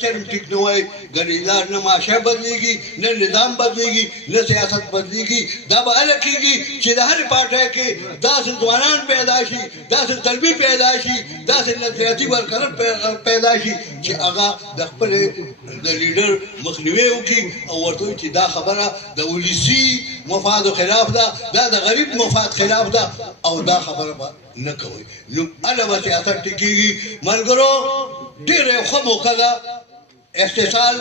چرم ټیک نه وای ګنې نه معاشه بدلېږي نه نظام بدلېږي نه سیاست بدلېږي دا به هله کېږي چې د هرې پارټۍ کې داسې ځوانان پیدا شي داسې طلبي پیدا شي داسې نظریاتي ورکران پیدا شي چې هغه د خپلې د لیډر مخنیوی وکړي او ورته وایي چې دا خبره د ولسي مفادو خلاف ده دا د غریب مفاد خلاف ده او دا خبره به نه کوئ نو هله به سیاست ټیکېږي ملګرو ډېره یو ښه موقع ده استحصال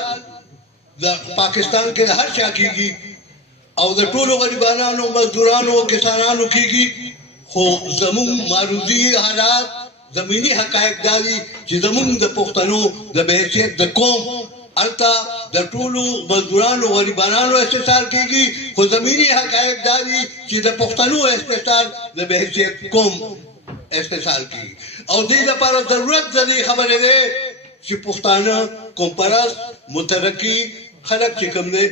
د پاکستان کې د هر چا کېږي او د ټولو غریبانانو مزدورانو کسانانو کېږي خو زموږ معروضي حالات زمینی حقایق دا دي چې زموږ د پښتنو د بحیثیت د قوم هلته د ټولو مزدورانو غریبانانو استحصال کېږي خو زمینی حقایق دا دي چې د پښتنو استحصال د بحیثیت قوم استحصال کېږي او دې لپاره ضرورت د دې خبرې دی چې پښتانه قوم پرست مترقي خلک چې کوم دی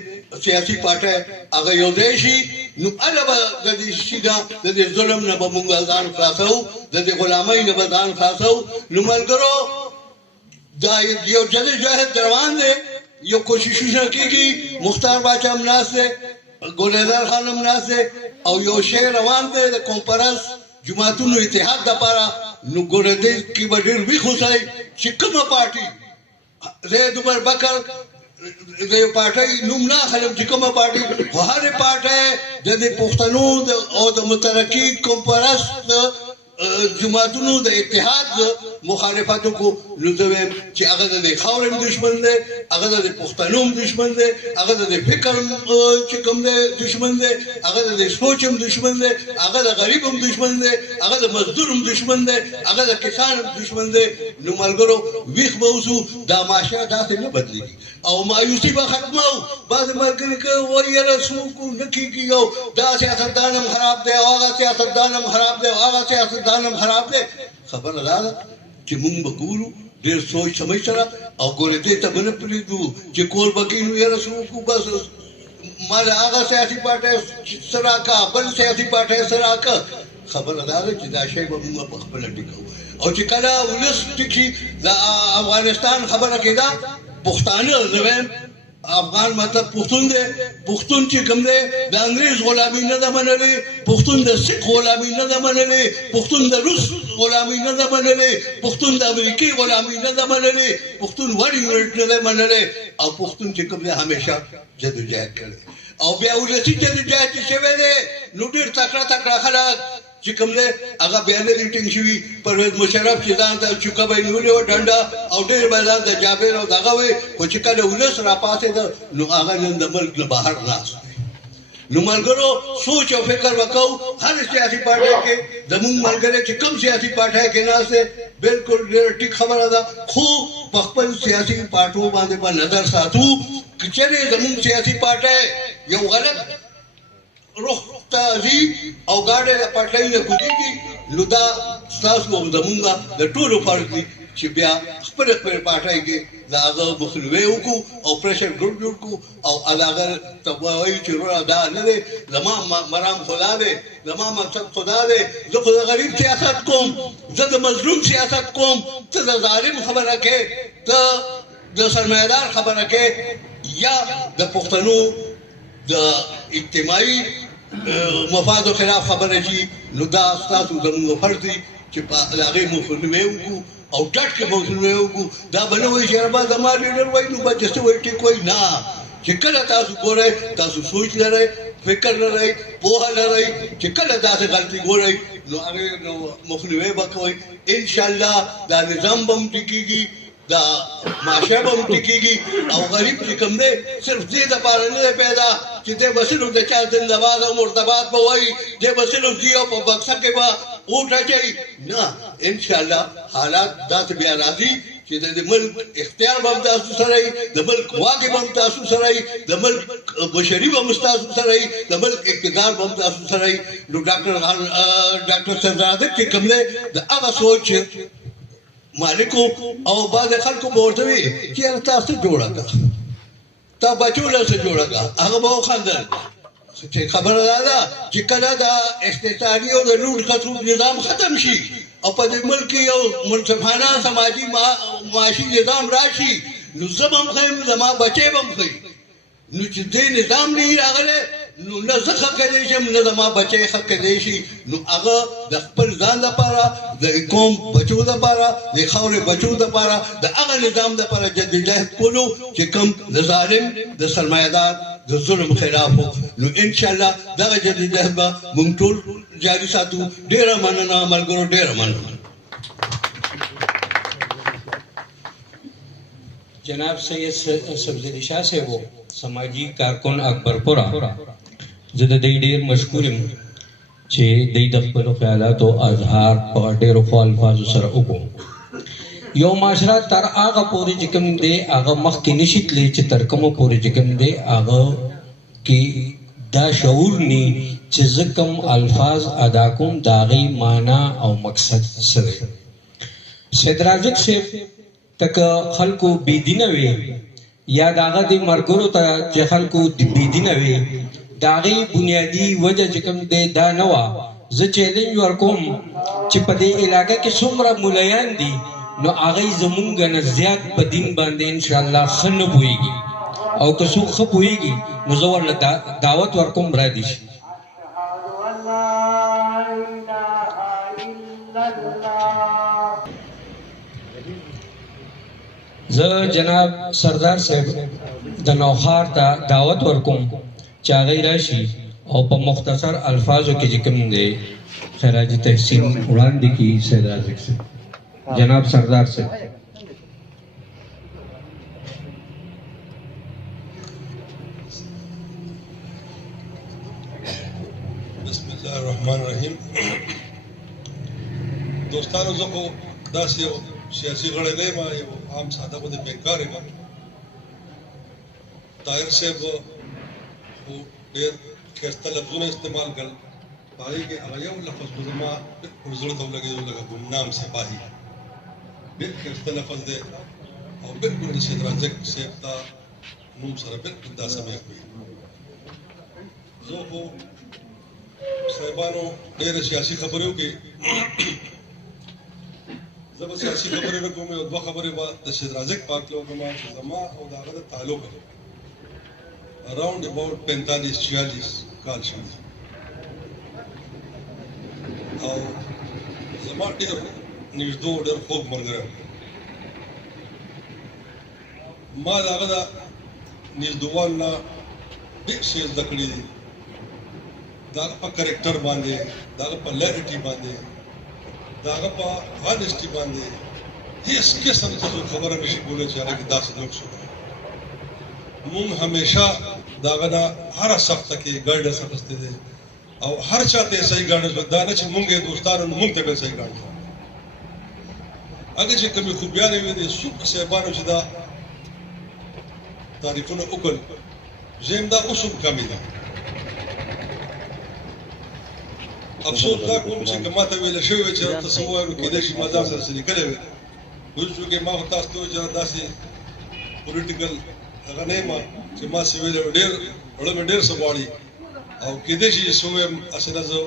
سیاسي پارټۍ هغه یو ځای شي نو هله به د دې شیدا د دې ظلم نه به موږ ځان خلاصو د دې غلامۍ نه به ځان خلاصو نو ملګرو دا یو جدید روان دی یو کوششونه کېږي مختار باچا هم ناست دی ګلهدار خان هم ناست دی او یو شی روان دی د قوم پرست جماعتونو اتحاد دپاره نو ګوره دې کې به ډېر ویښ اوسئ چې کومه پارټي زید عمر بکر د یو پارټۍ نوم نه اخلم چې کومه پارټي خو هرې پارټۍ د دې پښتنو او د مترقي قوم پرست جماعتونو د اتحاد مخالفت وکړو نو زه وایم چې هغه د دې خاورې هم دشمن دی هغه د پښتنو هم دشمن دی هغه د فکر چې کوم دی دشمن دی هغه د سوچ هم دشمن دی هغه د غریب هم دشمن دی هغه د مزدور هم دشمن دی هغه د کسان هم دشمن دی نو ملګرو ویښ به اوسو دا معاشره داسې نه بدلېږي او مایوسي به ختمه او بعضې ملګري که وایي یاره څوک نه کېږي او دا سیاستدان هم خراب دی او هغه سیاستدان هم خراب دی او هغه سیاستدان هم خراب دی خبره دا ده چې مونږ به ګورو ډېر سوچ سمج سره او ګورې دې ته به نه پرېږدو چې کور به کښېنو یاره څه وکړو بس ما د هغه سیاسي پارټۍ څه راکړه بل سیاسي پارټۍ څه راکړه خبره دا ده چې دا شی به مونږ په خپله ټیکو او چې کله ولس ټیک شي د افغانستان خبره کېده پښتانه زه وایم افغان مطلب پښتون دی پښتون چې کوم دی د انګریز غلامي نه ده منلې پښتون د سیک غلامي نه ده منلې پښتون د روس غلامي نه ده منلې پښتون د امریکایي غلامي نه ده منلې پښتون وړ یونټ نه ده منلې او پښتون چې کوم دی همیشه جدوجہد کړی او بیا ولسي جدوجہد چې شوی دی نو ډېر تکړه تکړه خلک چې کوم دی هغه بیا نه دي ټینګ شوي پرویز مشرف چې ځان ته چوکه به یې نیولې وه ډنډه او ډېر به ځان ته جابر او دغه وی خو چې کله ولس راپاڅېده نو هغه نن د ملک نه بهر ناست دی نو ملګرو سوچ او فکر وکړو هر سیاسي پارټۍ کې زموږ ملګری چې کوم سیاسي پارټۍ کې ناست دی بلکل ډېره ټیک خبره ده خو په خپل سیاسي پارټو باندې به نظر ساتو که چېرې زموږ سیاسي پارټۍ یو غلط روح ته ځي او ګاډۍ د پټلۍ نه کوزېږي نو دا ستاسو او زموږ د ټولو فرض دی چې بیا خپلې خپلې پارټۍ کې د هغه مخنیوی وکړو او پریشر ګروپ جوړ کړو او هغه ته وایو چې وروره دا نه دی زما مرام خدا دی زما مقصد خدا دی زه خو د غریب سیاست کوم زه د مظلوم سیاست کوم ته د ظالم خبره کې ته د سرمایهدار خبره کې یا د پښتنو د اجتماعي مفادو خلاف خبره شي نو دا ستاسو زموږ فرض دی چې په هغې مخنیوی وکړو او ډډ کې مخنیوی وکړو دا به نه وایي چې یاره با زما لیډر وایي نو به چې څه وایي ټیک وایي نه چې کله تاسو ګورئ تاسو سوچ لرئ فکر لرئ پوهه لرئ چې کله داسې غلطي ګورئ نو هغې مخنیوی به کوئ انشاءالله دا نظام به هم ټیکېږي دا معاشره به هم ټیکېږي او غریب چې کوم دی صرف دې دپاره نه دی پیدا چې دی به صرف د چا زنده‌باد او مرده‌باد به وایي دی به صرف ځي او په بکسه کې به اوټ اچوي نه انشاءالله حالات داسې بیا راځي چې د ملک اختیار به هم تاسو سره وي د ملک واک به هم تاسو سره وي د ملک بشري به هم تاسو سره وي د ملک اقتدار به هم تاسو سره وي نو ډاکټر صدراعظم چې کوم دی د هغه سوچ مالکو او بعض خلکو به ورته وي چې یاره تاسو جوړه کړه تا بچو له څه جوړه کړه هغه به وخندل چې خبره دا ده چې کله دا استثاري او د لوټ خسوب نظام ختم شي او په دې ملک کې یو منصفانه سماجي معاشي نظام راشي نو زه به هم ښیم زما بچی به هم ښي نو چې دې نظام نه وي راغلی نو نه زه ښه کیدی شم نه زما بچی ښه کیدی شي نو هغه د خپل ځان لپاره د قوم بچو لپاره د خاورې بچو لپاره د هغه نظام لپاره جدوجہد کولو چې کوم د ظالم د سرمایهدار د ظلم خلاف و نو انشاءالله دغه جدوجہد به موږ ټول جاري ساتو ډېره مننه ملګرو ډېره مننه جناب سید سبزی شاہ سے وہ سماجی کارکن اکبرپورا زه د دې ډېر مشکور یم چې دوی د خپلو خیالاتو اظهار په ډېرو ښو الفاظو سره وکړو یو معاشره تر هغه پورې چې کوم دی هغه مخکې نشي تللی چې تر کومه پورې چې کوم دی هغه کې دا شعور نی چې زه کوم الفاظ ادا کوم د هغې معنا او مقصد څه دی سید رازق صاحب تک خلکو بېدینه وي یا د هغه د ملګرو ته چې خلکو بېدینه وي د هغې بنیادي وجه چې کوم دی دا نه وه زه چیلنج ورکوم چې په دې علاقه کې څومره ملیان دي نو هغوی زمونږ نه زیات په دین باندې انشاءالله ښه نه پوهېږي او که څوک ښه پوهېږي نو زه ورله دعوت ورکوم رادي شي زه جناب سردار صاحب د نوښار ته دعوت ورکوم چې هغوی راشي او په مختصر الفاظو کې چې کوم دی خراج تحسین وړاندې کړي سید رازق صاحب جناب سردار صاحب بسم الله الرحمن الرحیم دوستانو زه خو داسې یو سیاسي غړی نه یم یو عام ساده غوندې بېکار یم طاهر صاحب خو ډېر ښایسته لفظونه استعمال کړل په هغې کې هغه یو لفظ خو زما بلکل زړه ته ولګېدو لکه ګمنام سپاهي ډېر ښایسته لفظ دی او بلکل د سید رازق صاحب ته نوم سره بلکل دا سمیع وي زه خو صاحبانو ډېرې سیاسي خبرې وکړې زه به سیاسي خبرې نه کوم یو دوه خبرې به د سید رازق پاک له وکړم چې زما او د هغه د تعلق اراؤنډ اباؤټ 45-46 کال شوي او زما ډېر نږدې ډېر خوږ ملګری ما د هغه د نږدېوالو نه ډېر شی زده کړي دي د هغه په کرکټر باندې د هغه په لایټي باندې د هغه په هانسټي باندې هیڅ قسم ته خبره نشي کولی چې هغه کې داسې نه شو مونږ همیشه د هغه نه هره سخته کې ګایډنس اخیستی دی او هر چا ته یې صحیح ګایډنس دا نه چې مونږ یې دوستانو نو مونږ ته به یې صحیح ګایډنس هغه چې کومې خوبیانې وې د څومره صاحبانو چې دا تعریفونه وکړل زه هم دا اوس هم کمې ده افسوس دا کوم چې که ما ته ویله شوې وه چې ته څه ووایې نو کېدای شي ما ځان سره څه لیکلی وی اوس چونکې ما خو تاسو ته وویل چې داسې پولیټیکل هغه نه یم چې ما څه ویلی ډېر زړه مې ډېر څه غواړي او کېدای شي چې څه ووایم هسې نه زه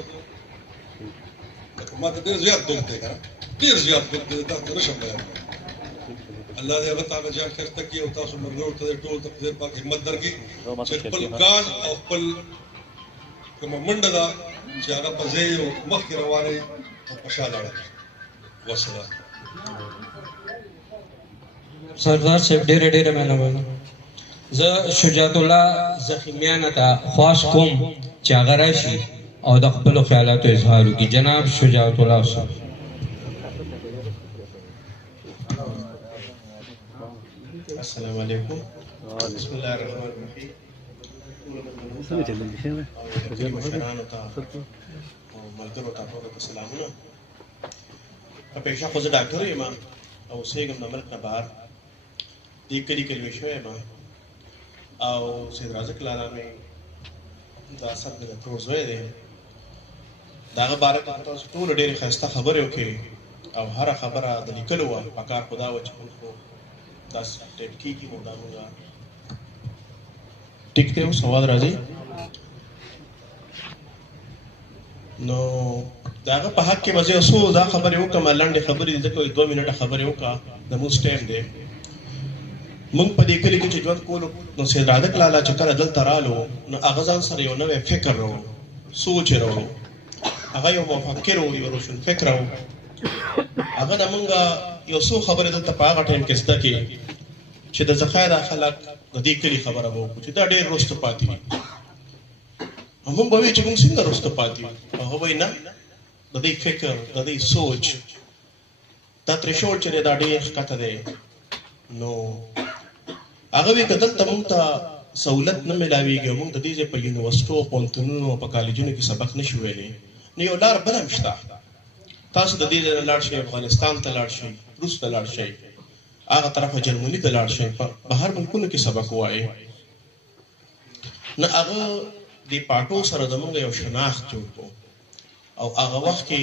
لکه ما ته ډېر زیات دغ دی که نه ډېر زیات دغ دی تاسو ته نه شم بیانولی الله دې هغه تعالی جان ښایسته کړي او تاسو ملګرو ته ټول ته خدای پاک همت درکړي چې خپل کار او خپل کومه منډه ده چې هغه په ځای او مخکې روانه وي او په شا لاړه وسلام سردار صاحب ډېره ډېره مهرباني زه شجاعت الله زخیمیانو ته خواست کوم چې هغه راشي او د خپلو خیالاتو اظهار وکړي جناب شجاعت الله صاحب السلام علیکم بسم الله الرحمن الرحیم مشرانو ته او ملګرو ته ټولو ته سلامونه په پیشه خو زه ډاکټر یم او اوسېږم د ملک نه بهر دې کلي کې لوی شوی یم او سید رازق لالا مې دا اثر د ترور زوی دی د هغه باره کې تاسو ټولو ډېرې ښایسته خبرې وکړې او هره خبره د لیکلو وه پکار خو دا وه چې موږ خو داسې ټیپ کېږي نو دا موږ ټیک دی اوس اواز راځي نو د هغه په حق کې به زه یو څو دا خبرې وکړم لنډې خبرې دي ځکه 2 منټه خبرې وکړه د موږ ټایم دی موږ په دې کلي کې چې ژوند کولو نو سید رادک لالا چې کله دلته رالو نو هغه ځان سره یو نوی فکر راوړو سوچ یې راوړو هغه یو مفکر و یو روشن فکر و هغه د موږ یو څو خبرې دلته په هغه ټایم کې زده کړې چې د ذخایر خلک د دې کلي خبره وکړو چې دا ډېر وروسته پاتې دي موږ به وایو چې موږ څنګه وروسته پاتې یو هغه وایي نه د دې فکر د دې سوچ دا تریشولډ چې دی دا ډېر ښکته دی نو هغه وایي که دلته موږ ته سہولت نه میلاویږي او موږ د دې ځای په یونیورسټو پوهنتونونو او په کالجونو کې سبق نشو ویلی نو یو لار بله هم شته تاسو د دې ځای نه لاړ شئ افغانستان ته لاړ شئ روس ته لاړ شئ هغه طرفه جرمني ته لاړ شئ په بهر ملکونو کې سبق ووایئ نو هغه د پاټو سره زموږ یو شناخت جوړ کړو او هغه وخت کې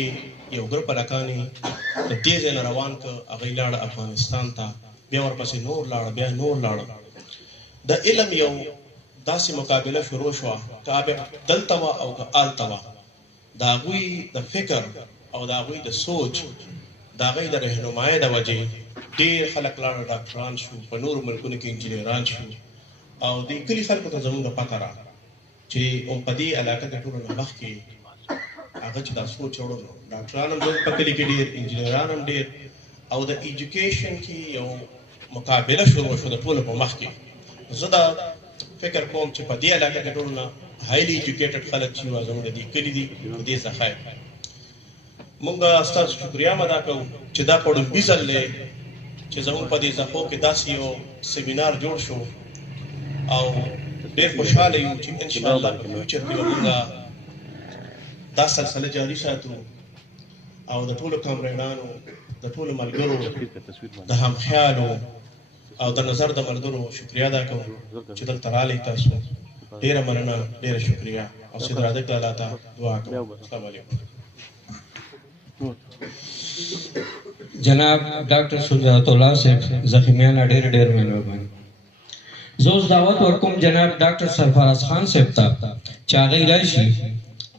یو ګروپ هلکانې د دې ځای نه روان کړه هغوی لاړه افغانستان ته بیا ورپسې نور لاړه بیا نور لاړه د علم یو داسې مقابله شروع شوه که هغه دلته وه او که هلته وه د هغوی د فکر او د هغوی د سوچ د هغوی د رهنمایۍ د وجې ډېر خلک لاړه ډاکټران شو په نورو ملکونو کې انجینران شو او د کلي خلکو ته زموږ پته را چې په دې علاقه کې ټولو نه مخکې هغه چې دا سوچ وړو ډاکټران هم زموږ په کلي کې ډېر انجینران هم ډېر او د ایجوکیشن کې یو مقابله شروع شوه د ټولو په مخ کې زه دا فکر کوم چې په دې علاقه کې ټولو نه هایلی ایجوکیټډ خلک چې وو زموږ د دې کلي دي په دې ذخایر موږ ستاسو شکریه هم ادا کوو چې دا په ډومبي ځل دی چې زموږ په دې ذخو کې داسې یو سیمینار جوړ شو او ډېر خوشحاله یو چې انشاءالله په فیوچر کې به موږ دا سلسله جاري ساتو او د ټولو کامرینانو د ټولو ملګرو د همخیالو او د نظر د ملګرو شکریه ادا کوم چې دلته راغلئ تاسو ډېره مننه ډېره شکریه او سید رادک لالا ته دعا کوم السلام علیکم جناب ډاکټر شجاعت الله صاحب زخمیان ډېر مهرباني زه اوس دعوت ورکوم جناب ډاکټر سرفراز خان صاحب ته چې هغوی راشي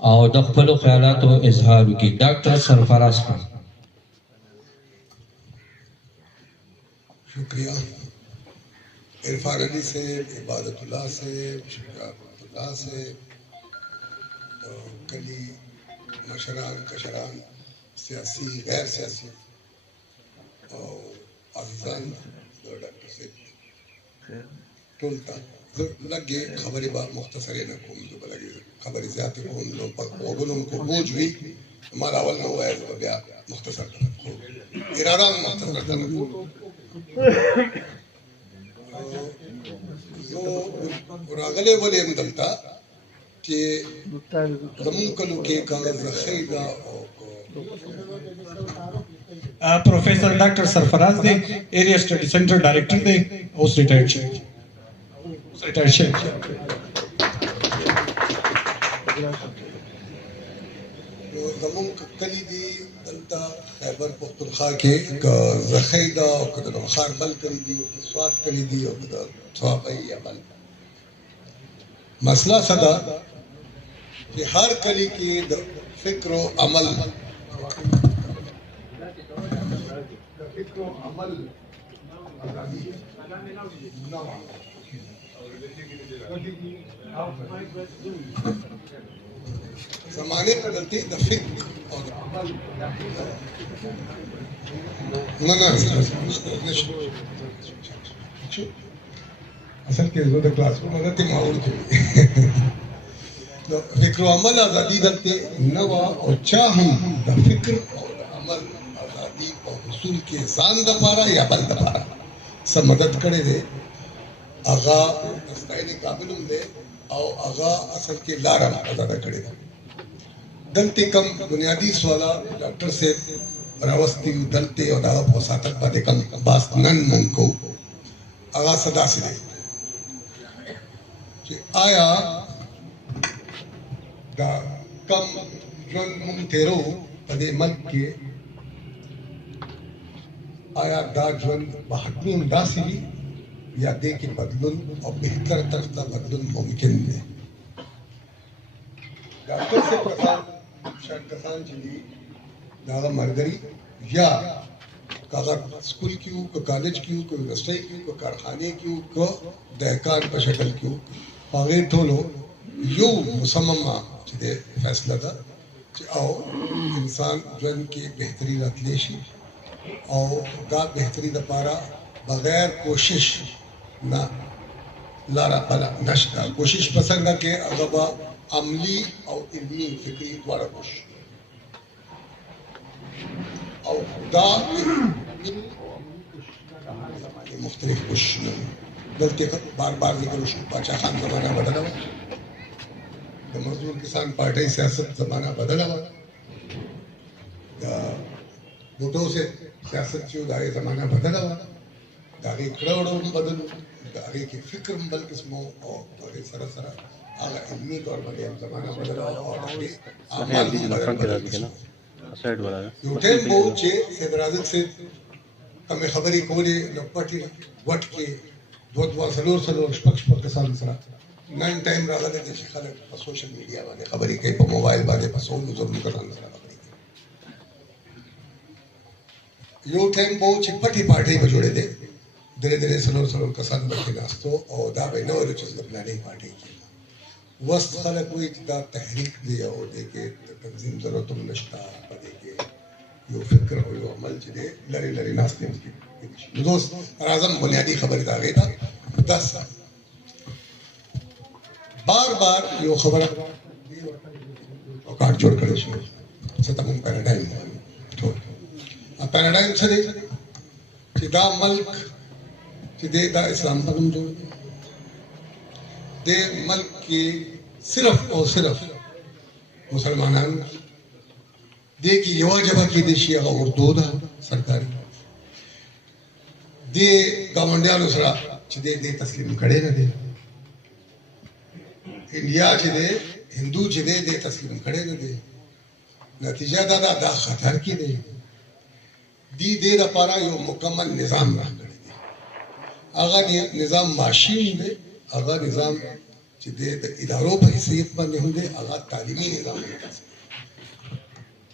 او د خپلو خیالاتو اظهار وکړي ډاکټر سرفراز خان شکریہ عرفان علی صاحب عبادت اللہ صاحب شجاعت اللہ صاحب کلی مشران کشران سیاسی غیر سیاسی اور عزیزان ڈاکٹر صاحب ټولتا لګي خبرې به مختصرې نه کوم زه به لګي خبرې زیاتې کوم نو په غوږونو کو بوج وي ما دا اول نه ووایه زه به بیا مختصر کوم اراده مې مختصر کوم زه راغلی ولې یم دلته چې زمونږ کلو کې کاغذ ذخیره او professor doctor Sarfaraz दे area study centre director दे उस रिटायर्ड शेख زمونږ کلی دی دلته خیبر پختونخوا کې که ذخیره او که د نوخار بل کلی دی او که سوات کلی دی او که د ثوابۍ یا بل مسله څه ده چې هر کلی کې د فکر و عمل زمانه ته دلته د فکر او د عمل نه اصل کې زه د کلاس په مدته ما ورته نو فکر او عمل ازادي دلته نه وا او چا هم د فکر او د عمل ازادي په اصول کې ځان د پاره یا بل د پاره سم مدد کړي دي اغا استایلی قابل هم دي او اغا اصل کې لارم آزاد کړي دي دلته کم بنیادی سوالا ډاکټر صاحب راوستي دلته او دا په ساتک باندې کم باس نن مونږ کو اغا صدا سي دي چې آیا دا کم ژوند مونږ تیرو په دې ملک کې آیا دا ژوند به حتمي همداسې وي یا دې کې بدلون او بهتر طرف ته بدلون ممکن دی ډاکټر صاحب کسان چې دي دا هغه ملګري یا कागा स्कूल क्यों का कॉलेज क्यों का यूनिवर्सिटी क्यों का कारखाने क्यों का दहकान पर शक्ल क्यों आगे ठोलो यू मुसम्मा चिदे फैसला था कि आओ इंसान जन की बेहतरी रखलेशी और दा बेहतरी द पारा बगैर कोशिश ना लारा पला नशका कोशिश पसंद के अगबा अमली और इल्मी फिक्री द्वारा कोश और दा मुख्तलिफ कुछ गलती बार बार जिक्र बादशाह खान जमाना बदला हुआ मजदूर किसान पार्टी सियासत जमाना बदला हुआ वोटों से सियासत जो दागे जमाना बदला हुआ दागे करोड़ों बदल दागे की फिक्र बल किस्मों और दागे सरा आगे इल्मी तौर पर हम जमाना बदला हुआ और दागे आमाल यूटेम बोचे सेदराजक से हमें खबरी कोले लपटी वट के दो सलोर स्पक्ष पर किसान सरा नन टाइम रागा दे खाले सोशल मीडिया वाले खबरी के पर मोबाइल वाले पर सोल जरूर करन सरा खबरी यो टाइम बोचे पटी पार्टी पे जोड़े दे धीरे धीरे सलोर किसान बच्चे नास्तो और दा भाई नो रिचस प्लानिंग पार्टी की वस्त खाले कोई दा तहरीक दिया और देके तंजीम जरूरत नश्ता पदे के यो फिक्र हो यो अमल चले लरी लरी नास्ते की दोस्त राजम बुनियादी खबर आ गई था 10 बार यो खबर काट जोड़ करे शो सतम पैराडाइम तो पैराडाइम से चिदा मल्क चिदे दा इस्लाम पगम जोड़ दे मल्क की सिर्फ और सिर्फ मुसलमानान दे की युवा जबा की देशिया का उर्दू दा सरकारी दे गवर्नमेंट सरा चिदे दे तस्लीम करे न दे इंडिया चिदे हिंदू चिदे दे तस्लीम करे न दे नतीजा दा खतर की दे दी दे दा पारा यो मुकम्मल निजाम ना करे दे आगा निजाम माशीन दे आगा निजाम चिदे इदारों पर हैसियत बने होंगे आगा तालीमी निजाम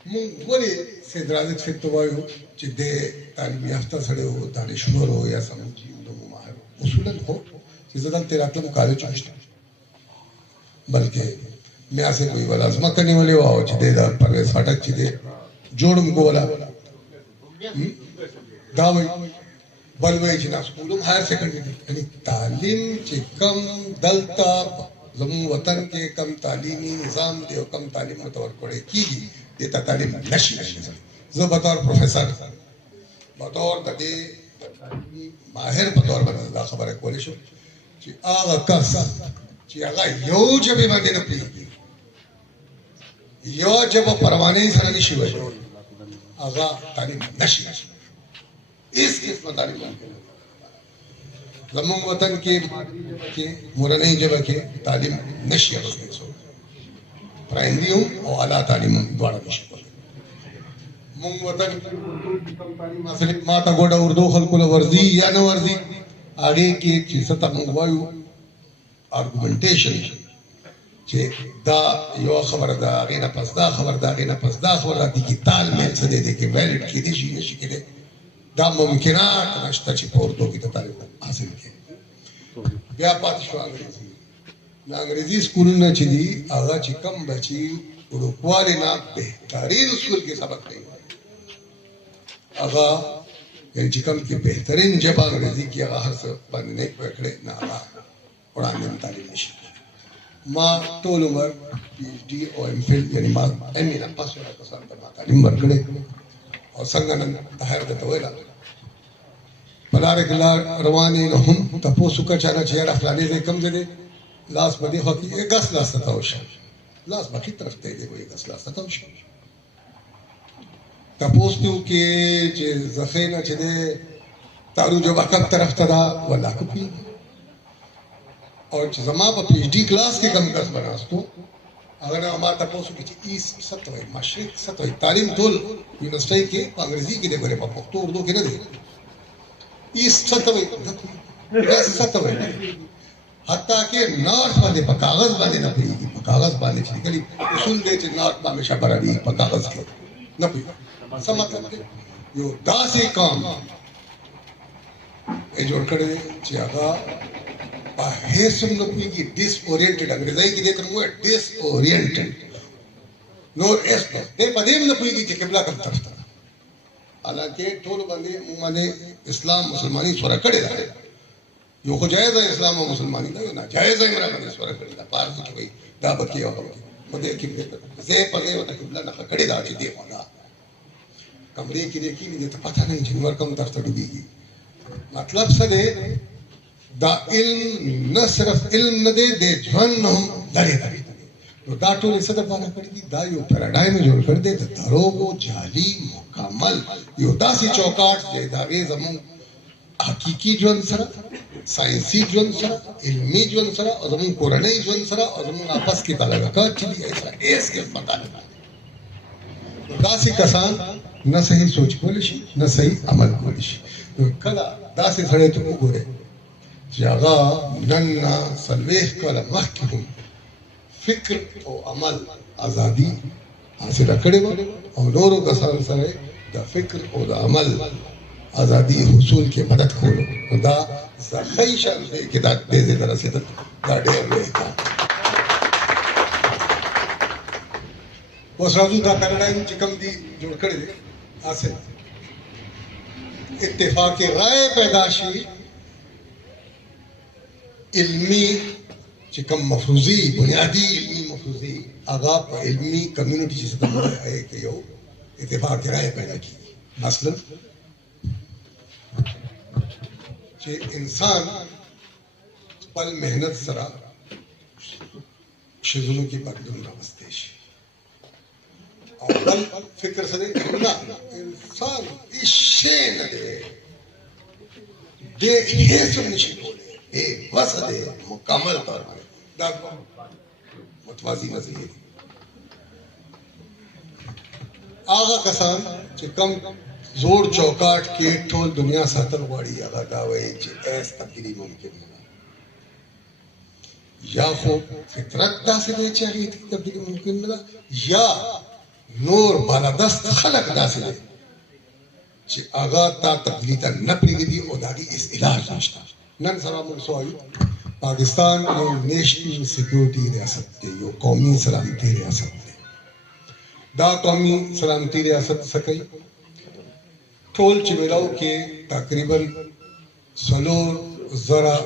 मुंगोले से दराज से तो वायु चिदे तालीम याफ्ता सड़े हो दानिशवर हो या समझी उदम माहर उसूलन हो जिसदान तेरा तम काले चुष्ट बल्कि मैं ऐसे कोई वाला आजमा करने वाले हो आओ चिदे दार परवेज फाटक चिदे जोड़ मुको वाला दावई बलवई जिना स्कूलों हायर सेकेंडरी यानी तालीम चिकम दलता जम्मू वतन के कम तालीमी निजाम दे कम तालीम मतवर पड़े की देता तालीम नशी जो बतौर प्रोफेसर बतौर दे माहिर बतौर बता खबर है कॉलेज कि आगा कस कि आगा यो जब बंदे न पी यो जब परवाने सर निशी हुए आगा तालीम नशी इस किस्म तालीम जम्मू वतन के मुरने जब के तालीम नशी है प्राइमरी और आला तालीम द्वारा नशी मुंग वतन मसले माता गोड़ा उर्दू खलकुल वर्जी या न वर्जी आगे की चीज़ तक मुंगवायु argumentation che da yo khabar da agena pas da khabar da agena pas da khabar da digital men se de ke valid ki di shine shikile da mumkinat nashta chi pordo ki talim hasil ke ya pat sho angrezi na angrezi school na chidi aga chi kam bachi urukwale na behtarin school ke sabak nahi aga yani chi kam ke behtarin jab angrezi ki aga har se band nahi pakde na aga quran talim nishi माँ टोल उमर PhD और MPhil यानी माँ एमए ना पास हो रहा था साल तक माता निम्बर करे और संगनन ताहर देता हुए ला पलारे के ला रवाने लो हम तपो सुकर चाना चेहरा फलाने से कम दे लास्ट बड़ी होती एक गस लास्ट था उस लास्ट बाकी तरफ दे कोई गस लास्ट था उस तपोस तो के जे ज़ख़ीना चले तारू जो बाकब तरफ था वाला कुपी और जमा पर PhD क्लास के कम कस बनास तो अगर हमारा तपोसु की ईस्ट सत्वे मशरिक सत्वे तालीम तोल यूनिवर्सिटी के अंग्रेजी के लिए पर तो उर्दू के न दे ईस्ट सत्वे वेस्ट सत्वे हत्ता के नॉर्थ वाले पर कागज बांधे न पड़ी पर कागज बांधे चली कली उसूल दे चे नॉर्थ में हमेशा बराबरी पर कागज के न पड़ी सब मतलब यो दासी काम ए जोड़ करे ची आगा हेसुम न पुगी डिसओरिएंटेड अंग्रेजी की देख रहा हूँ डिसओरिएंटेड नोर एस नो दे पदेम न पुगी ची किबला कब तरफ था हालांकि ठोल बंदे माने इस्लाम मुसलमानी स्वरा करे दा यो को जायज है इस्लाम और मुसलमानी दा ना जायज है मेरा बंदे स्वरा करे दा पार की भाई दा बकी हो मदे किबले से पदे होता किबला ना करे दा ची दे वाला कमरे की देखी नहीं तो पता नहीं जिनवर कम दफ्तर डूबेगी मतलब सदे दा इल्म न सिर्फ इल्म न दे जवन हम लड़े लड़े तो दाटो ने सदा पाना कर दी दा यो पैराडाइम में जोड़ कर दे तो दरोगो जाली मुकम्मल यो दासी चौकाट जे दागे जमन हकीकी जवन सरा साइंसी जवन सरा इल्मी जवन सरा और जमन कुरानी जवन सरा और जमन आपस की तलग का चली ऐसा इसके पता नहीं दासी कसान न सही सोच कोलिश न सही अमल कोलिश तो कला दासी खड़े तो गोरे जगा नन्ना सलवेह कला महकिम फिक्र और अमल आज़ादी हासिल करे और नोरो कसान सरे दा फिक्र और अमल आज़ादी हुसूल के मदद खोलो दा ज़ख़ीशन दे के दा दे तरह से दा डेर ले का वो साजू दा पैराडाइम चिकम दी जोड़ करे आसे इत्तेफाक राय पैदाशी इल्मी चिकम मफरूजी बुनियादी इल्मी मफरूजी आगा इल्मी कम्युनिटी जिसे तो है कि यो इत्तेफाक राय पैदा की मसलन कि इंसान पल मेहनत सरा शिजुलों की बदलून नमस्तेश और पल फिक्र सदे ना इंसान इश्शे न दे ये सब निशी बोले ए बस दे मुकम्मल तौर पर दाग मुतवाजी नजरिए आगा कसान चिकम जोर चौकाट के ठोल दुनिया सातन वाड़ी आगा दावे चे ऐस तब्दीली मुमकिन है या खो फितरत दासे दे चाहिए थी तब्दीली मुमकिन है या नूर बालादस्त खलक दासे दे चे आगा ता तब्दीली ता नपरी दी ओदागी इस इलाज नश्ता नन सरा मुल्सोई पाकिस्तान यो नेशनल सिक्योरिटी रियासत थे यो कौमी सलामती रियासत थे दा कौमी सलामती रियासत सकई टोल चिमेलाओ के तकरीबन सलोर जरा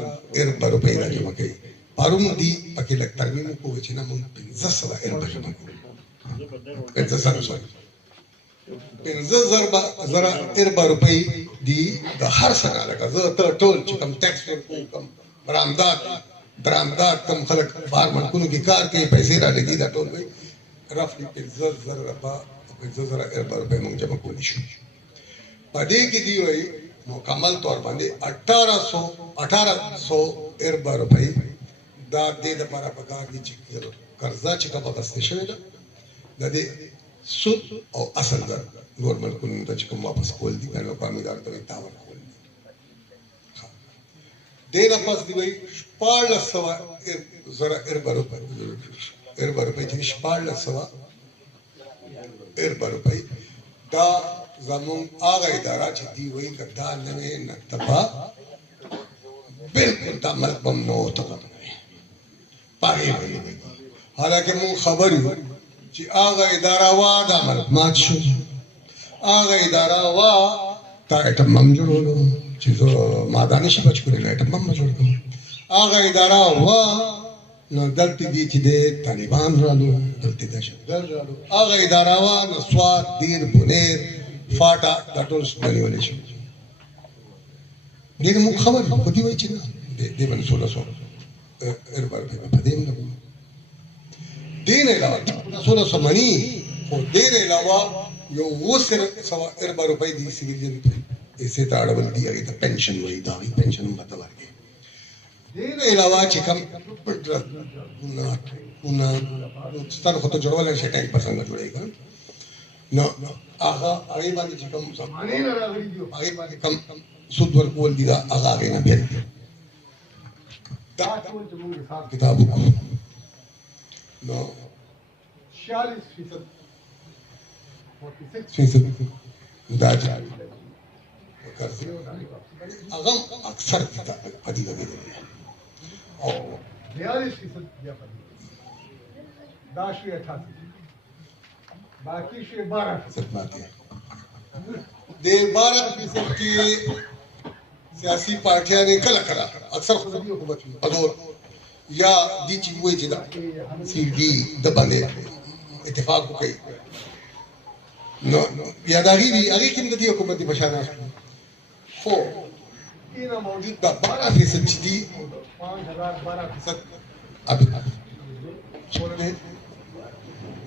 इरबा रुपए दा जमा कई पारुम दी पके लग तरमीम को वचना मुन 50 इरबा जमा को 50 सॉरी 50 जरा इरबा रुपए दी द हर सना लगा ज टोल चिकम टैक्स को कम बरामदात कम खलक बार मनकुन की कार के पैसे रा लगी दा टोल भाई रफली 50 जरा इरबा रुपए मुंग जमा को निशु पदे की दी हुई मुकम्मल तौर पर 1800 इरबा रुपए दाद दे दपारा पगार दी चिक कर्जा चिका बदस्ते शवेदा दे सुद और असल दर नॉर्मल कुन दा चिकम वापस खोल दी पहले कामीदार तो तावर खोल दी दे दपास दी भाई स्पाल सवा जरा इरबा रुपए थी स्पाल सवा इरबा रुपए दा ज़मून आगा इदारा चीती हुई कद्दा नवे नक्तबा बिल्कुल तामल बम नो तक पागे हुई हालांकि मुझे खबर हुई कि आगा इदारा वाद अमल माचू आगा इदारा वा ताइटम ममजूर हो लो चीज़ों मादानिश बच करे लाइटम ममजूर करो आगा इदारा वा न दलती दी चीज़े तालिबान रालू दलती दहशतगर्द रालू आगा इदारा वा न स्वाद दीर बुनेर फाटा दाटोल सुनानी वाले शो लेकिन मुझे खबर खुद ही वही चीज़ दे बन 1600 इरबा रुपए में पदेम लगू देने अलावा 1600 मनी और देने अलावा यो वो सिर्फ सवा इरबा रुपए दी सिविलियन पे ऐसे ताड़बल दिया गया था पेंशन वही दावी पेंशन बता के देने अलावा चिकम उना स्तर को तो जोड़वाले से टाइम पसंद जोड़ेगा न आगा आगे बानी चिकम समाने ना रगड़ी दियो आगे बानी कम सुधवर बोल दिया आगा आगे ना भेज दाटोल जमुन हिसाब किताब को न 46% 46% دا جاری قرضې هغه اکثر پدې لګېدلی او 42% بیا پدې دا شوي 88 باقي شوي 12% باقي د 12% کې سیاسي پارټیانې کله کله اکثر خو دې حکومت په دور یا دي چې وایي چې دا سی ډي د باندې اتفاق وکړي نو یا دا هغه کې د دې حکومت په شان خو هنا موجود دا 12% چې دي 5012% ابي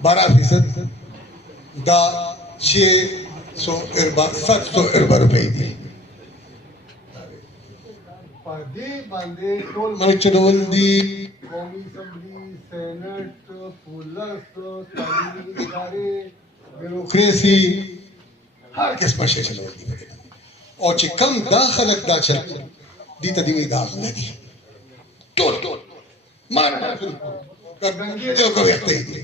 12% دا 700 روپۍ دي په دې باندې ټول ملک چلول دي قومي اسمبلی سېنات پولیس تعلیمي ادارې بیروکراسي هر قسمه شی چلول دي او چې کم دا خلک دا چل دي ته دی دا نه دي ټول ما نه کړنګي یو کوي ته دي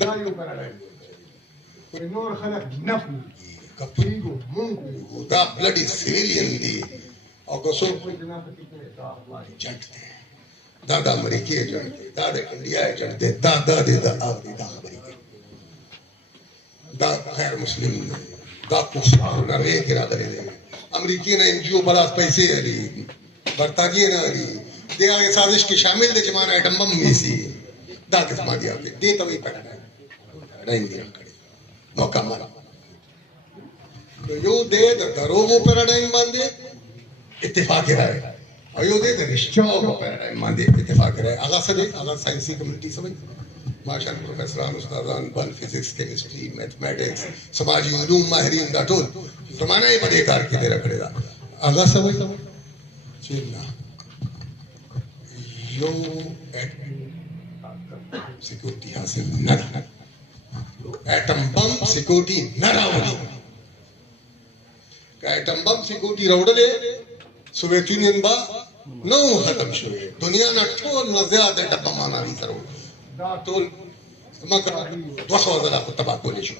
دا یو پرړای پر نور خلک نه کپریګو مونږ دا بلډي سیویلین دي او که څوک په جنا پکې دا وایي جنگ دی دا د امریکای جنگ دی دا د انډیا جنگ دی دا د افریقا خبرې کوي دا غیر مسلم دی دا کفار نړۍ کې راغلي دي امریکای نه انجیو بلاس پیسې لري برتانیې نه لري د هغه سازش کې شامل دي چې مان اټم بم نیسي دا قسمه دي او دې ته وی پړنه راځي کړي مکمل یو دې د دروغو پرډایم باندې اتفاق راځي او یو دې د رښتیاو په پرډایم باندې اتفاق راځي هغه سره هغه ساينسي کمیونټي سمې ماشال پروفیسوران استادان بل فزکس کیمستري میتھمیټکس سماجی علوم ماهرین دا ټول زمانه یې په دې کار کې ډېر کړی دا هغه سمې چې نه یو سکیورټي حاصل نه ده اټم بم سکیورټي نه راوړي که اټم بم سکیورټي راوړلې سوویت یونین با نو ختم شوی دنیا نه ټول نه زیاته ټپمانه دي سره دا ټول مګر 200 زره په تبا کولې شو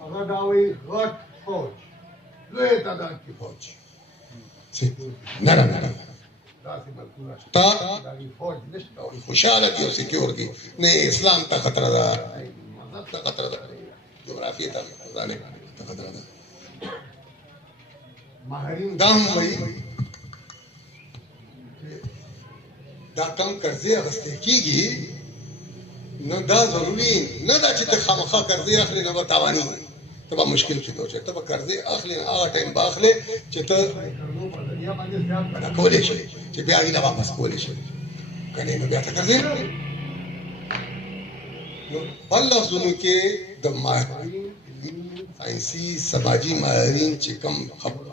هغه دا وایي غټ فوج لوی تعداد کې فوج نه نه نه دا سي ملکونه تا دا فوج نشته او خوشاله دي او سکیور دي نه اسلام ته خطر ده مذهب ته خطر ده جغرافیه ته ځانه ته خطر ده ماهرین دا هم وایي دا کم قرضې اخیستل کېږي نو دا ضروري نه ده چې ته خامخا قرضې اخلې نو به تاواني ته به مشکل کې دوچې ته به قرضې اخلې هغه ټایم به اخلې چې ته کړنو په دنیا باندې زیات دا کولی شي چې بیا هغې نه واپس کولی شي که نه نو بیا ته قرضې نه لرې نو بل لفظونو کې د ماهرین ساینسي سماجي ماهرین چې کوم خبرو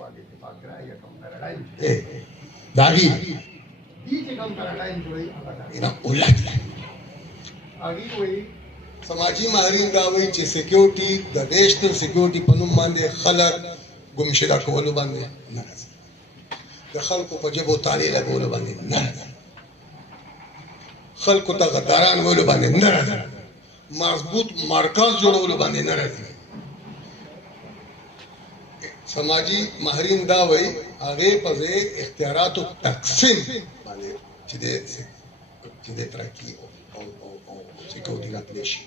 دا هغې دي چې کوم پرړای جوړي هغه دا نه اولاد هغه وایي سماجی ماهرین دا وایي چې سکیورټي د نیشنل سکیورټي په نوم باندې خلک ګمشدا کولو باندې نه راځي د خلکو په جبو تالي لګولو باندې نه راځي خلکو ته غداران ویلو باندې نه راځي مضبوط مرکز جوړولو باندې نه راځي سماجی ماهرین دا وایي هغه په اختیارات او تقسیم باندې چې د ترقی او سکیورټي راتلی شي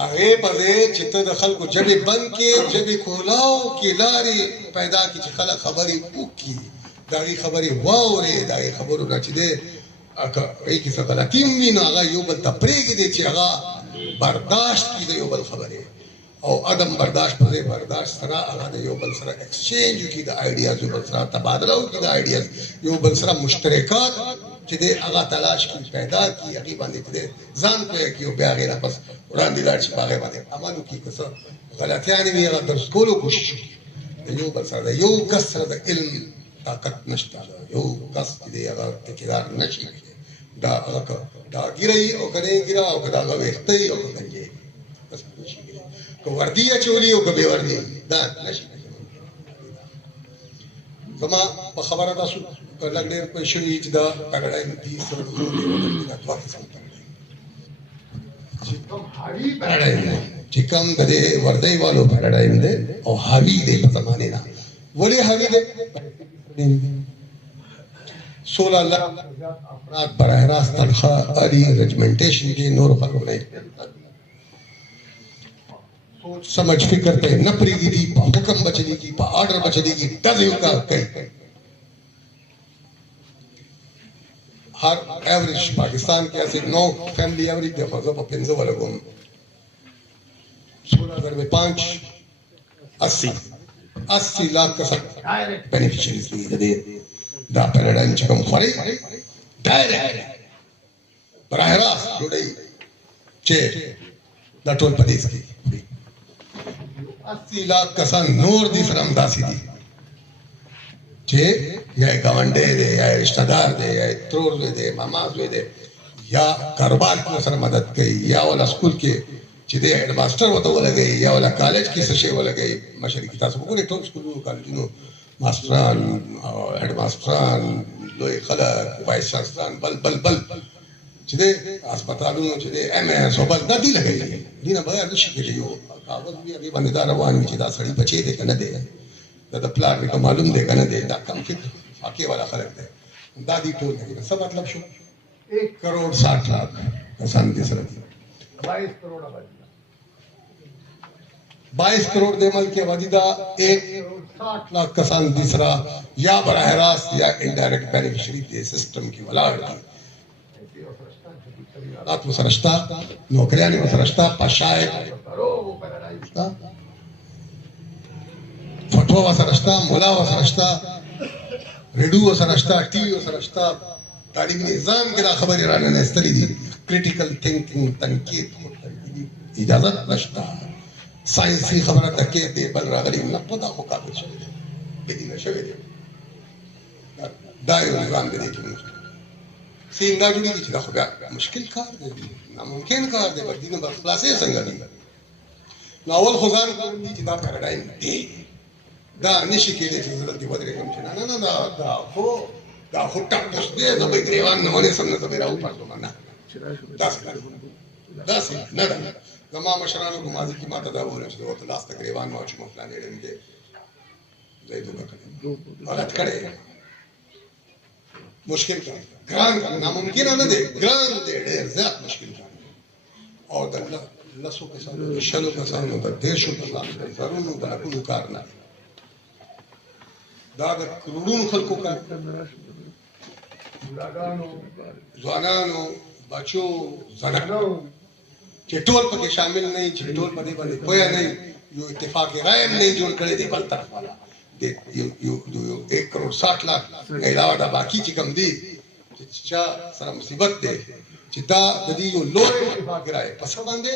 هغه په چې ته د خلکو جبې بند کې جبې کولاو کې لارې پیدا کې چې خلک خبرې وکړي د هغې خبرې واورې د هغې خبرو نه چې دی هغې کې څه غلطي هم وي نو هغه یو بل ته پرېږدي چې هغه برداشت کړي د یو بل خبرې او عدم برداشت پر ځای برداشت سره هغه د یو بل سره ایکسچینج وکړي د آیډیاز یو بل سره تبادله وکړي د آیډیاز یو بل سره مشترکات چې دی هغه تلاش کړي پیدا کړي هغې باندې چې دی ځان پوه کړي او بیا هغې نه پس وړاندې لاړ شي په هغې باندې عمل وکړي که څه غلطیانې وي هغه درس کولو کوشش وکړي د یو بل سره د یو کس سره د علم طاقت نشته یو کس چې دی هغه ټیکېدار نشي دا هغه دا ګیره او که نه ګیره او که د هغه ویښته او که گنجې بس نشي که وردي اچولي او که بې وردي دا نشي زما په خبره تاسو لږ ډېر پوه شوي چې دا پګړی دي سره دا دوه قسم پګړی हावी पैराडाइम दे चिकम दे वर्दई वालो पैराडाइम दे और हावी दे जमाने ना वले हावी दे 16 लाख अफराद बराह रास्त तनख्वाह आली रेजिमेंटेशन के नूर खलों ने सोच समझ फिक्र पे न पड़ेगी थी पा हुक्म बचने की पा ऑर्डर बचने की डर का कहीं हर एवरेज पाकिस्तान के ऐसे 9 फैमिली एवरेज दे मतलब पिंजो वाले को 16 में 5 80 लाख का सब बेनिफिशियरीज दे दा पैराडाइम चकम खरे डायरेक्ट बराह रास्त जुड़े चे दा टोल प्रदेश की 80 लाख का सन नूर दी सरमदासी दी चे या गवंडे दे या रिश्तेदार दे या त्रोर दे मामाज दे या कारोबार को सर मदद कई या वाला स्कूल के चिदे हेडमास्टर होता वो लगे या वाला कॉलेज की सशे वो लगे मशरी की तासो को टॉप स्कूल कॉलेज नो मास्टरान हेडमास्टरान लोई खलक वाइस चांसलर बल बल बल चिदे अस्पतालों में चिदे एमएस बल दादी लगे दीना बगैर दुष्ट के लिए कागज भी अभी बंददार वान में चिदा सड़ी बचे दे कन दे दादा प्लान में को मालूम दे कन दे दा कम फिक्र आके वाला खलक दे दादी टोल लगे सब मतलब शो 1 करोड़ 60 लाख कसान दे सर 22 करोड़ आबादी 22 करोड़ दे मल के वजीदा 1 करोड़ 60 लाख कसान तीसरा या बराह रास्त या इनडायरेक्ट बेनिफिशियरी दे सिस्टम की वलाड़ रात में सरस्ता नौकरियां में सरस्ता पशाए फटवा व सरस्ता मुला व सरस्ता रेडियो व सरस्ता टीवी व सरस्ता तालीमी निजाम के खबर ईरान ने स्तरी दी क्रिटिकल थिंकिंग तनकीद इजाजत नशता साइंसी खबर तके दे बल रागली न पता हो काबिल शवे लेकिन शवे दे दायरो निजाम दे की सींगा जुड़ी की चिदा खुदा मुश्किल कार दे नामुमकिन कार दे बदी ने बखलासे संगली नावल खुजान को दी चिदा पैराडाइम दे दा निशी के दे जरूरत दी बदरे हम ना ना ना दा हो टक दे जब ग्रेवान नमने समने जबेरा ऊपर तो मना दास ना जमा मशरानो को माजी की माता दा बोले तो लास्ट ग्रेवान वाच मफलाने दे जैदो बकरे गलत करे मुश्किल का ग्रान का नामुमकिन ना दे ग्रान दे ढेर ज्यादा मुश्किल का और दल्ला लसो के साथ शलो के साथ होता देशों के साथ जरूर होता कुल कारना दादा करोड़ों खलको का जवानानो बच्चों जनानो चिट्टोल पर के शामिल नहीं चिट्टोल पर बने कोई नहीं यो इत्तेफाक राय नहीं जोड़ करे दे बल तरफ वाला दे यो 1 करोड़ 60 लाख अलावा दा बाकी चिकम दी चिचा सर मुसीबत दे चिता ददी यो लोए इत्तेफाक राय पसंद बांधे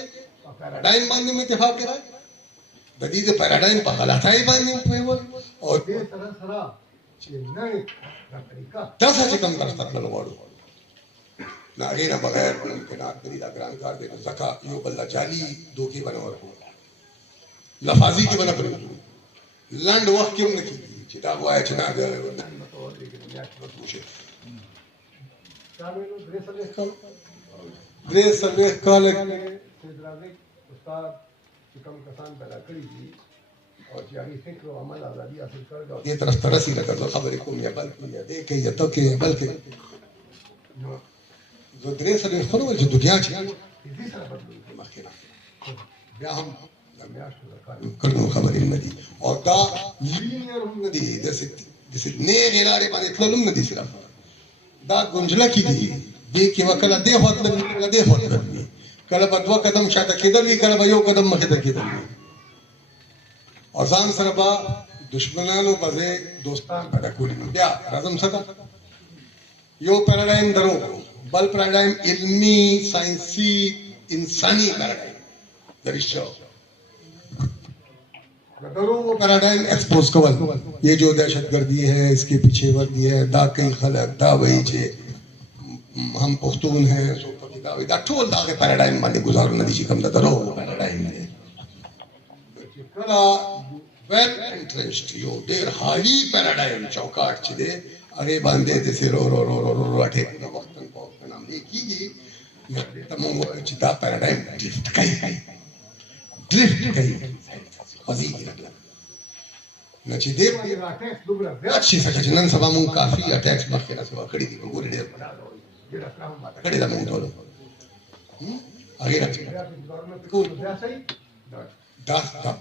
पैराडाइम बांधने में इत्तेफाक राय ददी दे पैराडाइम पर गलताई बांधने पे वो और ये तरह सरा चेन्नई का तरीका दस चिकम करता न वाड़ो नागे ना बगैर के नाक दरी दा ग्रान कार दे जका यो बल्ला जाली दोके बनवर को लफाजी के बना पर लंड वक्त क्यों नहीं की चिता हुआ है चना दे ग्रेस सर्वे कल उस्ताद चिकम कसान पैदा करी थी और जारी फिक्र और अमल आजादी हासिल कर दो ये तरफ तरसी लगा तो खबर को या बल को या देखे या तो के बल के जो ग्रेस सर्वे खनो जो दुनिया छ इसी तरह बदल मखिना या हम करनो खबर इन नदी और दा लीनियर नदी जैसे ने गेलारे माने इतलुम नदी सिर्फ दा गुंजला की दी दे के वकला दे होत लगी दे होत लगी कल बदवा कदम शाता किधर भी कल भयो कदम मखे किधर भी और जान सरबा दुश्मनानो बजे दोस्तान पैदा कोली बिया रजम सका यो पैराडाइम दरो बल पैराडाइम इल्मी साइंसी इंसानी पैराडाइम दरिशो दरो पैराडाइम एक्सपोज कवल ये जो दहशतगर्दी है इसके पीछे वर्दी है दा कई खलक दा वही छे हम पुख्तून हैं सो पकिदा दा टोल दा के पैराडाइम माने गुजारो नदी जी कम दरो पैराडाइम है कला वेल एंट्रेंस्ड यो देर हाई पैराडाइम चौकाट छिदे आगे बांधे जैसे रो रो रो रो रो अठे वक्तन को नाम देखी تمام دا پیراډایم ډریفټ کوي خوځي نو چې دې اټیکس دومره زیات شي څنګه چې نن سبا مونږ کافي اټیکس مخکې نه سبا کړی دي ګورې ډېر کړی دا مونږ ټول هغه راځي دا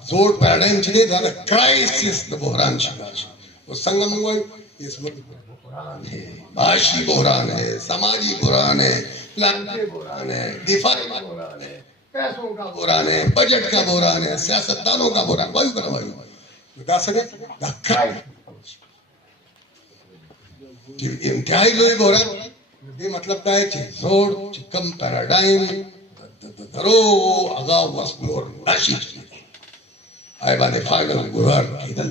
زوړ پیراډایم چې دی دا د کرایسس د بحران شکار شي او څنګه موږ وایو اسمت بحران ہے معاشی بحران ہے سماجی بحران ہے پلانٹری بحران ہے دفاعی بحران ہے پیسوں کا بحران ہے بجٹ کا بحران ہے سیاستدانوں کا بحران وایو کنه وایو دا څنګه دا کرایسس چې انتهایی لوی بحران دې مطلب دا دی چې زوړ چې کم پیراډایم درو هغه وسلور راشي آی باندې فاینل ګورار کېدل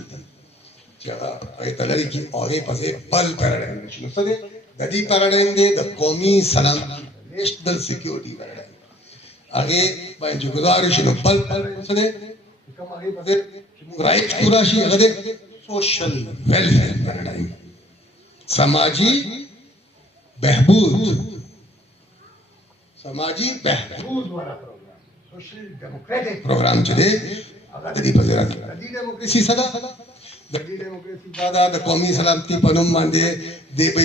چې هغه ته لري کې اورې پسې بل پیراډایم نشي نو څه دی د دې پیراډایم دی د قومي سلامتي نیشنل سکیورټي پیراډایم هغه باندې ګزارش نو بل څه دی کوم هغه پسې رائټ پورا شي هغه دی سوشل ویلفیر پیراډایم سماجی بهبود سماجی بهبود والا پروګرام سوشل ډیموکراټک پروګرام چې دی هغه د دې په ځای د دې ډیموکراسي صدا د دې ډیموکراسي دا د قومي سلامتي په نوم باندې دی به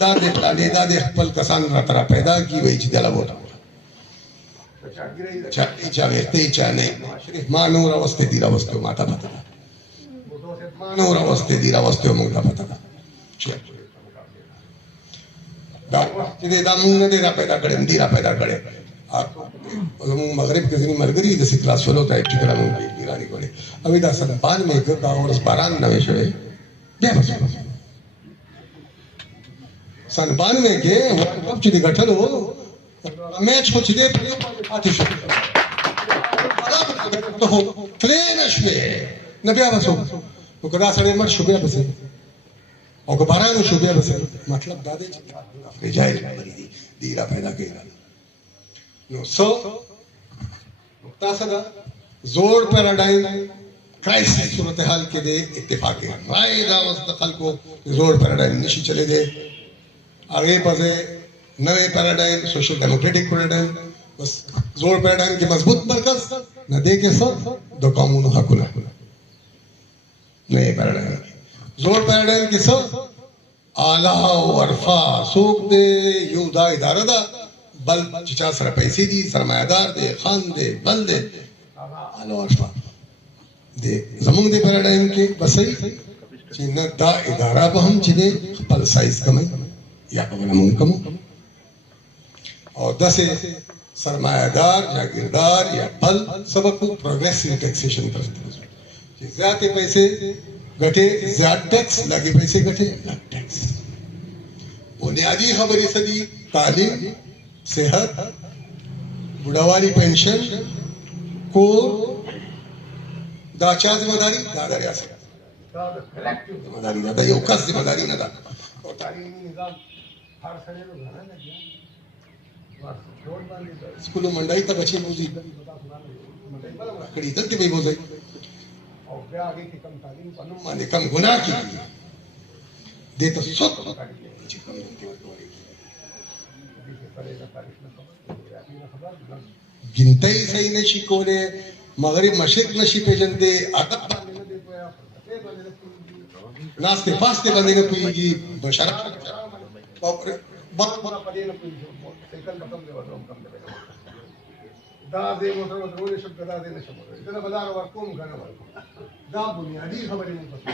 دا د پلانې دا د خپل کسان را تر پیدا کی وای چې دلا وته چا ورته چا نه ما نور واستې دی راوستو ماته پته ما نور واستې دی راوستو موږ ته پته دا چې دا موږ نه را پیدا کړم دی را پیدا کړي زموږ مغرب کې ځینې ملګري د کلاس فلو ته چې کله موږ ایرانی کوي او دا سره بعد مې که دا ورس باران نه شوی بیا بس سن باندې کې ورکپ چې غټلو میچ خو چې دې پاتې شو ته ترې نشوي نه بیا بس نو کدا سره مر شو بیا بس او که باران شو بیا بس مطلب دا دی چې جاهل خبرې دي را پیدا کړي نو تاسو دا زوړ پیراډایم کرایسس صورتحال کې د اتفاق رائے دا اوس د خلکو زوړ پیراډایم نشي چلے دی هغه پسې نوې پیراډایم سوشل ډیموکراټک پیراډایم بس زوړ پیراډایم کې مضبوط مرکز نه دی کې څه د قانون حقونه نوې پیراډایم زوړ پیراډایم کې څه اعلی او عرفا سوق دی یو دا اداره ده بل چې چا سره پیسې دي سرمایدار دی خان دی بل دی اعلی او عرفا دی زمونږ د پیراډایم کې بسې چې نه دا اداره به هم چې دی خپل سایز کمي یا به موږ کوم او داسې سرمایدار یا ګردار یا بل سبق پروګریسیو ټیکسیشن پر چې زیاتې پیسې ګټه زیات ټیکس لګي پیسې ګټه ټیکس بنیادی خبرې سدي تعلیم صحت بډاوالي پنشن کور دا چا ذمہ داری دا د ریاست دا د کلیکټیو ذمہ داری دا یو کس ذمہ داری نه ده او تعلیمي نظام هر سره له غره نه دی سکولو منډای ته بچي موزي کړي دلته به موزي او بیا هغه کې کم تعلیم په نوم باندې کم ګناه کیږي دې ته څوک چې کوم ګنتای صحیح نشي کوله مغرب مشرق نشي پیژندې ادب باندې نه دی پوهه ناس ته پاسته باندې نه پوهیږي بشرا بات پدې نه پوهیږي سایکل کم دی ورته کم دی دا دې موټر ورولې شپ دا دې نشم دا بازار ورکوم کنه ورکوم دا بنیادی خبرې مو پسې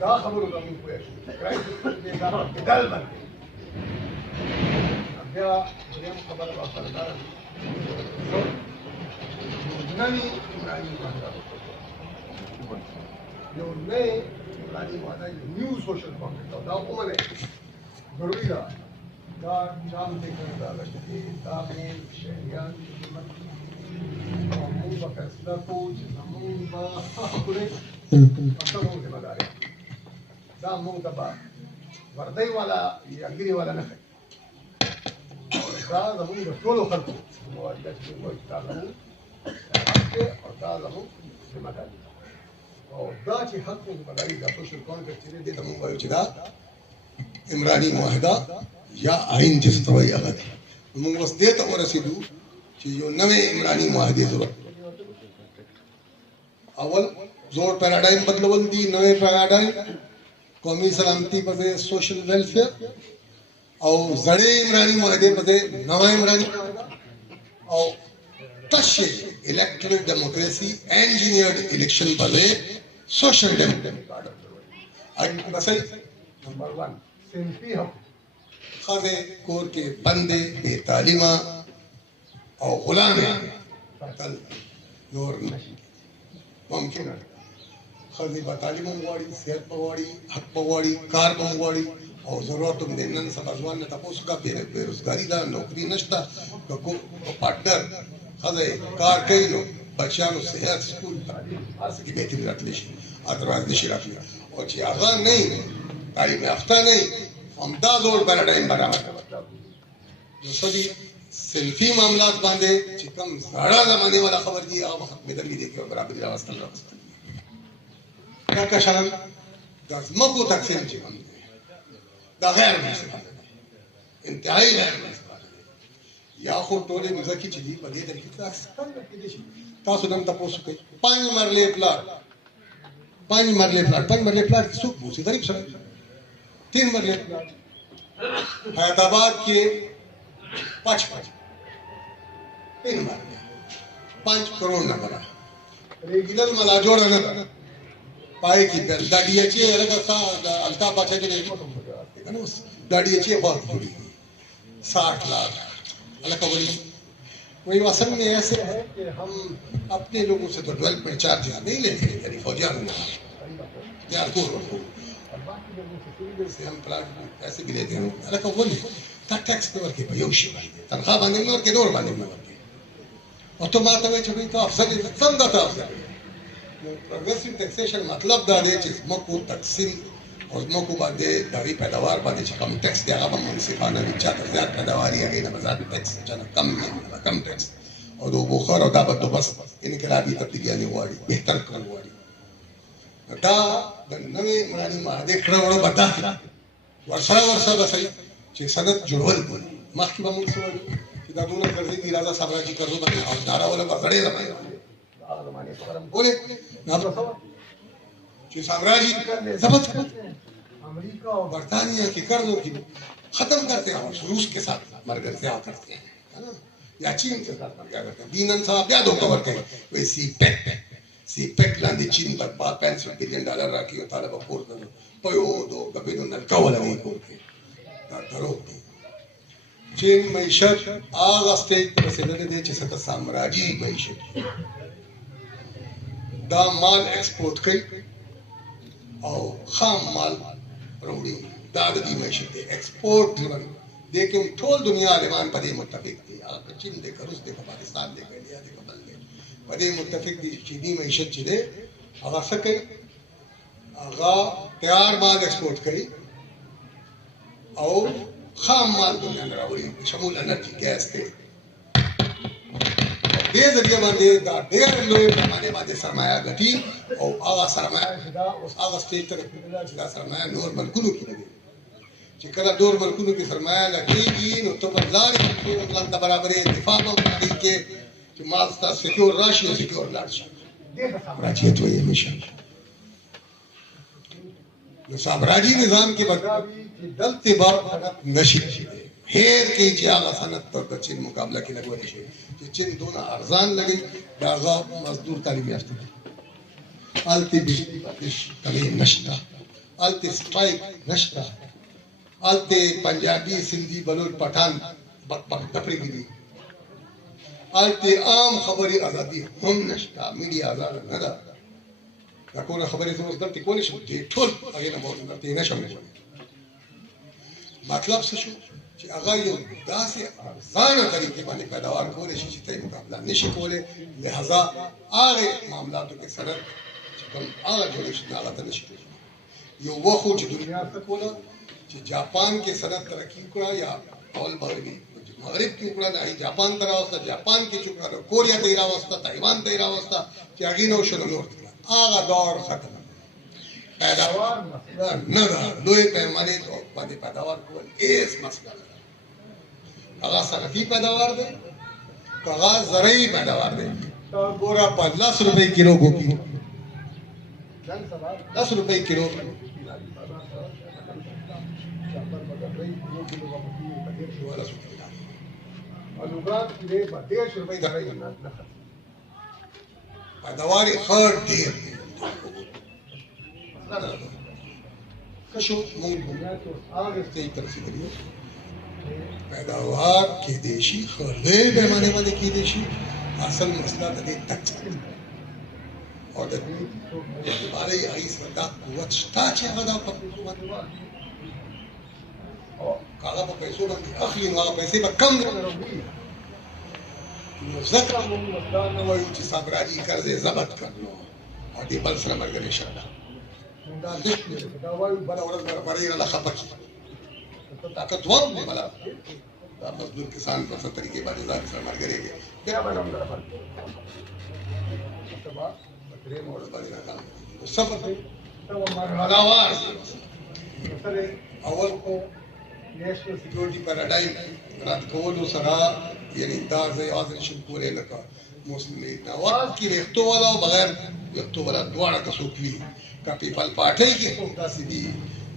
دا خبرو ته موږ پوه شو کرایسس دې دا بدل باندې بیا وریم خبره واخله دا نني عمراني واده یو نه عمراني واده نیو سوشل کانټریکټ دا کومه نه ضروري ده دا جام دې کړه دا لشتي دا مې شریان موږ په فیصله کوو چې موږ به خپله پښتو ذمہ داری دا موږ ته وردی والا یا ګری والا نه کوي دا زموږ د ټولو خلکو مواجهه چې موږ تعلق او دا زموږ ذمہ داری او دا چې حق مو بدایي دا پوشل کانټرکټ چې دې ته مو وایو چې دا عمراني معاهده یا آئین چې څه وایي هغه دی موږ اوس دې ته ورسېدو چې یو نوې عمراني معاهدې ضرورت اول زوړ پیراډایم بدلول دي نوې پیراډایم قومي سلامتی په ځای سوشل ویلفیر او زړې عمراني معاهدې په ځای نوې عمراني او تشه electoral democracy engineered election په ځای social democracy اګ مثلا نمبر 1 صنفي حق خزه کور کې بندې بے تعلیمه او غلامه قتل نور ممکن ہے خزه په تعلیم غواړي صحت په غواړي حق په غواړي کار په غواړي او ضرورت هم دې نن سبا ځوان ته تاسو کا بیروزګاری دا نوکری نشته کو پارټنر خزه کار کوي نو بچیانو صحت سکول تاسو کې به تیر راتلی شي ادرواز نشي راتلی او چې هغه نه تعلیم یافته نه هم دا زور پیراډایم برابر نو سدي سلفي معاملات باندې چې کوم زړه زمانه والا خبر دي هغه وخت بدلې دي کې برابر راوستل دا کشان دا زموږ تقسیم چې کوم دا غیر مسله انتهایی غیر مسله یا خو ټولې مزکی چې دي په دې طریقې تاسو نن تاسو کوي 5 مرلې پلاټ 5 مرلې پلاټ کې څوک بوسي غریب سره 3 مرلې پلاټ حیدرآباد کې 5 3 مرلې 5 करोड़ ना बना रेगुलर मला जोड़ ना पाए की दाढ़ी अच्छी है लगा सा अलता पाचा के लिए दाढ़ी अच्छी है बहुत थोड़ी 60 लाख अलग का बोली वही असल में ऐसे है कि हम अपने लोगों से तो डेवलपमेंट चार्ज नहीं लेते यानी फौजियान यार को से हम प्लाट पैसे भी लेते हैं अलग का बोली टैक्स पे वर्क पे योशी तनख्वाह बांधने में और के दौर बांधने में और तो बात है छुपी तो अफसर समझा था अफसर प्रोग्रेसिव टैक्सेशन मतलब दा दे चीज मको तकसीम और मको बादे दारी पैदावार बादे कम टैक्स दिया हम मुनसिफाना विचार कर ज्यादा पैदावार या गई ना बाजार में टैक्स चला कम टैक्स और वो बुखार और दावत तो बस इनकलाबी तब्दीलियां नहीं हुआ बेहतर कर हुआ दा नवे मरानी महादेव खड़ा बड़ा बता वर्षा बसई چې سند جوړول دي مخکې به موږ سوال چې دا دونه ګرځي دي راځه سامراجي کړو باندې او دارا ولا بغړې زمای هغه زمانه خبرم بوله نه چې سامراجي ضبط امریکا और برطانیہ के कर्जों की खत्म करते हैं और रूस के साथ मरगर से करते हैं या चीन के साथ क्या करते हैं दीनन साहब याद हो कवर करें वैसी सीपेक लांदी चीन पर $50 बिलियन राखी होता है बपोर दो पयो दो गबेनो नलका वाला नहीं कोके चीन मैशत आग स्टेज पर से दे چې څه سامراجي मैशत دا مال ایکسپورट کوي او خام مال وروړي دا د دې मैशत دی ایکسپورट دې کې ټول دنیا عالمان په دې متفق دي هغه چین دې روس دې پاکستان دې انډیا دې بل دې په دې متفق دي چې دې मैशत چې دې هغه څه کوي هغه تیار مال ایکسپورट کوي او خام مال دنیا نه راوړي شمول انرژي ګیس ته دې ځکه باندې دا ډېر لوی پیمانه باندې سرمایه غټي او هغه سرمایه دا اوس هغه سټیټ ته چې دا سرمایه نور ملکونو کې لګي چې کله نور ملکونو کې سرمایه لګيږي نو ته بلاري کې مطلب د برابرې اتفاق کوي کې چې مال تاسو سکیور راشي او سکیور لاړشي دې راځي ته یې مشه نو سامراجي نظام کې بدلاوي دلته بار نشي هیر کې چې هغه صنعت پر چین مقابله کې لګول شي چې چین دونه ارزان لګي دا هغه مزدور تعلیم یافته دي الته بجلی پاتش کمی نشتا الته سټرایک نشتا الته پنجابي سندي بلوچ پठान بک تپري دي الته عام خبري ازادي هم نشتا میډیا آزاد نه ده دا کومه خبرې زموږ دلته کولې شو ټول هغه نه مو دلته نشم مطلب څه شو چې هغه یو داسې ارزانه طریقې باندې پیداوار کولای شي چې ته مقابله نشي کولای لہذا هغه معاملاتو کې سره چې کوم هغه جوړ شي هغه ته نشي یو وخت چې دنیا ته کوله چې جاپان کې سره ترقی کړه یا اول باندې مغرب کې وکړه نه جاپان ته راوسته جاپان کې چې کړه کوریا ته راوسته تایوان ته راوسته چې هغه نو شنو نور هغه دور ختم पैदावार मसला न रहा लोहे पैमाने तो बादे पैदावार को एस मसला अगा सनती पैदावार दे कगा जरई पैदावार दे तो गोरा पर 10 रुपए किलो गोभी 10 रुपए किलो पैदावार हर देर कशो पैदावार के देशी खले पैमाने वाले की देशी असल मसला दे तक और बारे आई सदा कुवत स्टाचे वदा पर कागा पर पैसों में अखली वाला पैसे पर कम ज़क्र मुमदान वो युच साबराजी कर्ज़े ज़बत करनो और ये बलसरा मरगने शर्दा मुंडा लिस्ट में दावाई बड़ा और बड़ी वाला खपकी तो ताकतवर में वाला मजदूर किसान पर सब तरीके बारे ज़ाहिर सर मरगने के क्या बना मेरा पर तबा बकरे मोड़ बड़ी ना काम सब तो हमारा आवाज़ मसले अवल को नेशनल सिक्योरिटी पैराडाइम रात कोलो सरा यानी दाज़े आज़न शुक्रे लका मुस्लिम नवाज की व्यक्तो वाला बगैर व्यक्तो वाला द्वारा का सुखली का पीपल पाठे की सुखदा सीधी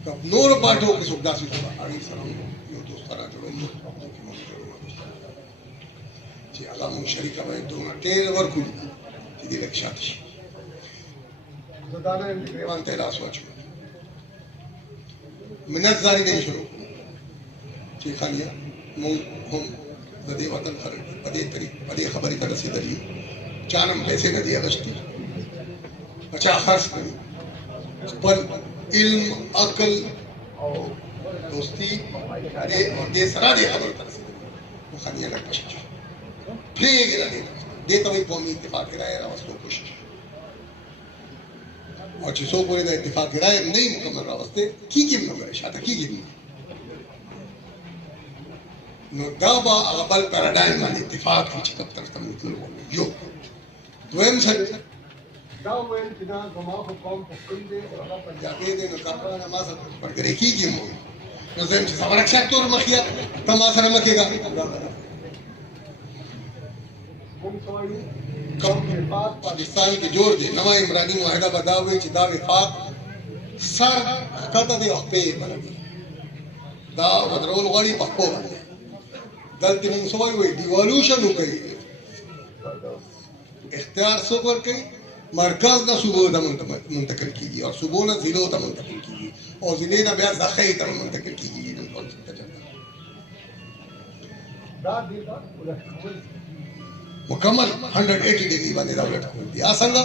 का नूर पाठों की सुखदा सीधी आड़ी सलाम यो दोस्ताना जोड़ो की मन करो जी अल्लाह मुशरिका में दोनों टेल वर्क जी लक्षात ज़दाना इंद्रियां तेरा सोच मिनट जारी नहीं शुरू जी खानिया हम बदे वतन खरड़ बदे तरी बदे खबरी कर रसी दरी चानम पैसे न दिया गश्ती अच्छा खर्च करी पर इल्म अकल और दोस्ती अरे और दे सरा दे खबर कर रसी वो खानिया लग पछी फिर गिरा दे तो वही कौमी इत्तेफाक कराया रावस को कोशिश और जिसों को इधर इत्तेफाक कराया नहीं मुकम्मल रावस्ते की नंबर शायद की नो दाबा अगबल पैराडाइम वाले इत्तेफाक की चिकप तरफ निकल यो द्वैम सर दावें किना गमा को कौम पकड़ दे और पंजाबी दे न काफरा नमाज पढ़ करे की मो नो जेम से संरक्षक तौर मखिया तमाशा न मखेगा कौम के पाक पाकिस्तान के जोर दे नवा इमरानी मुआहदा बदावे चिदा विफाक सर कदा दे पे बलदी दा वदरोल गड़ी पक्को गलती में सोई हुई डिवोल्यूशन हो गई इख्तियार सो कर कई मरकज ना सुबह दा मुंतकिल कीजिए और सुबह ना जिलों दा मुंतकिल कीजिए और जिले ना ब्याज दाखिल दा मुंतकिल कीजिए मुकम्मल 180 डिग्री वाले दौलत खोल दिया असंगा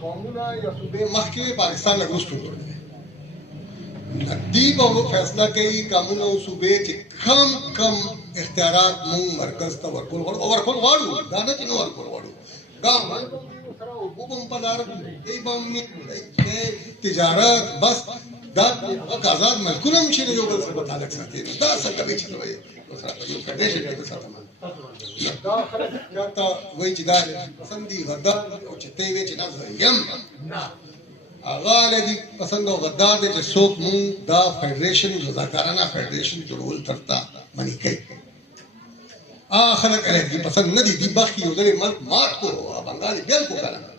कौमुना या सुबह मक्के पाकिस्तान में घुस टूट गए दीप और फैसला कई कानूनों सूबे के कम इख्तियारात मुंग मरकज का वर्कुल वाड़ू दाना चिनो वर्कुल वाड़ू गांव बुबम पदार ये बम्मी तिजारत बस दात आजाद मलकुलम छिने जो बस बता लग सकते हैं दा सब कभी छिनो भाई दूसरा जो प्रदेश के साथ मान दा खलक जाता वही जिदार पसंदी गद्दार और चिते वे चिना यम ना आगाले दी पसंद और गद्दार दे सोक मुंह दा फेडरेशन रजाकाराना फेडरेशन जोड़ोल करता मनी कई आखिर करे दी पसंद न दी बाकी उधर मत मात को बंगाली बेल को करना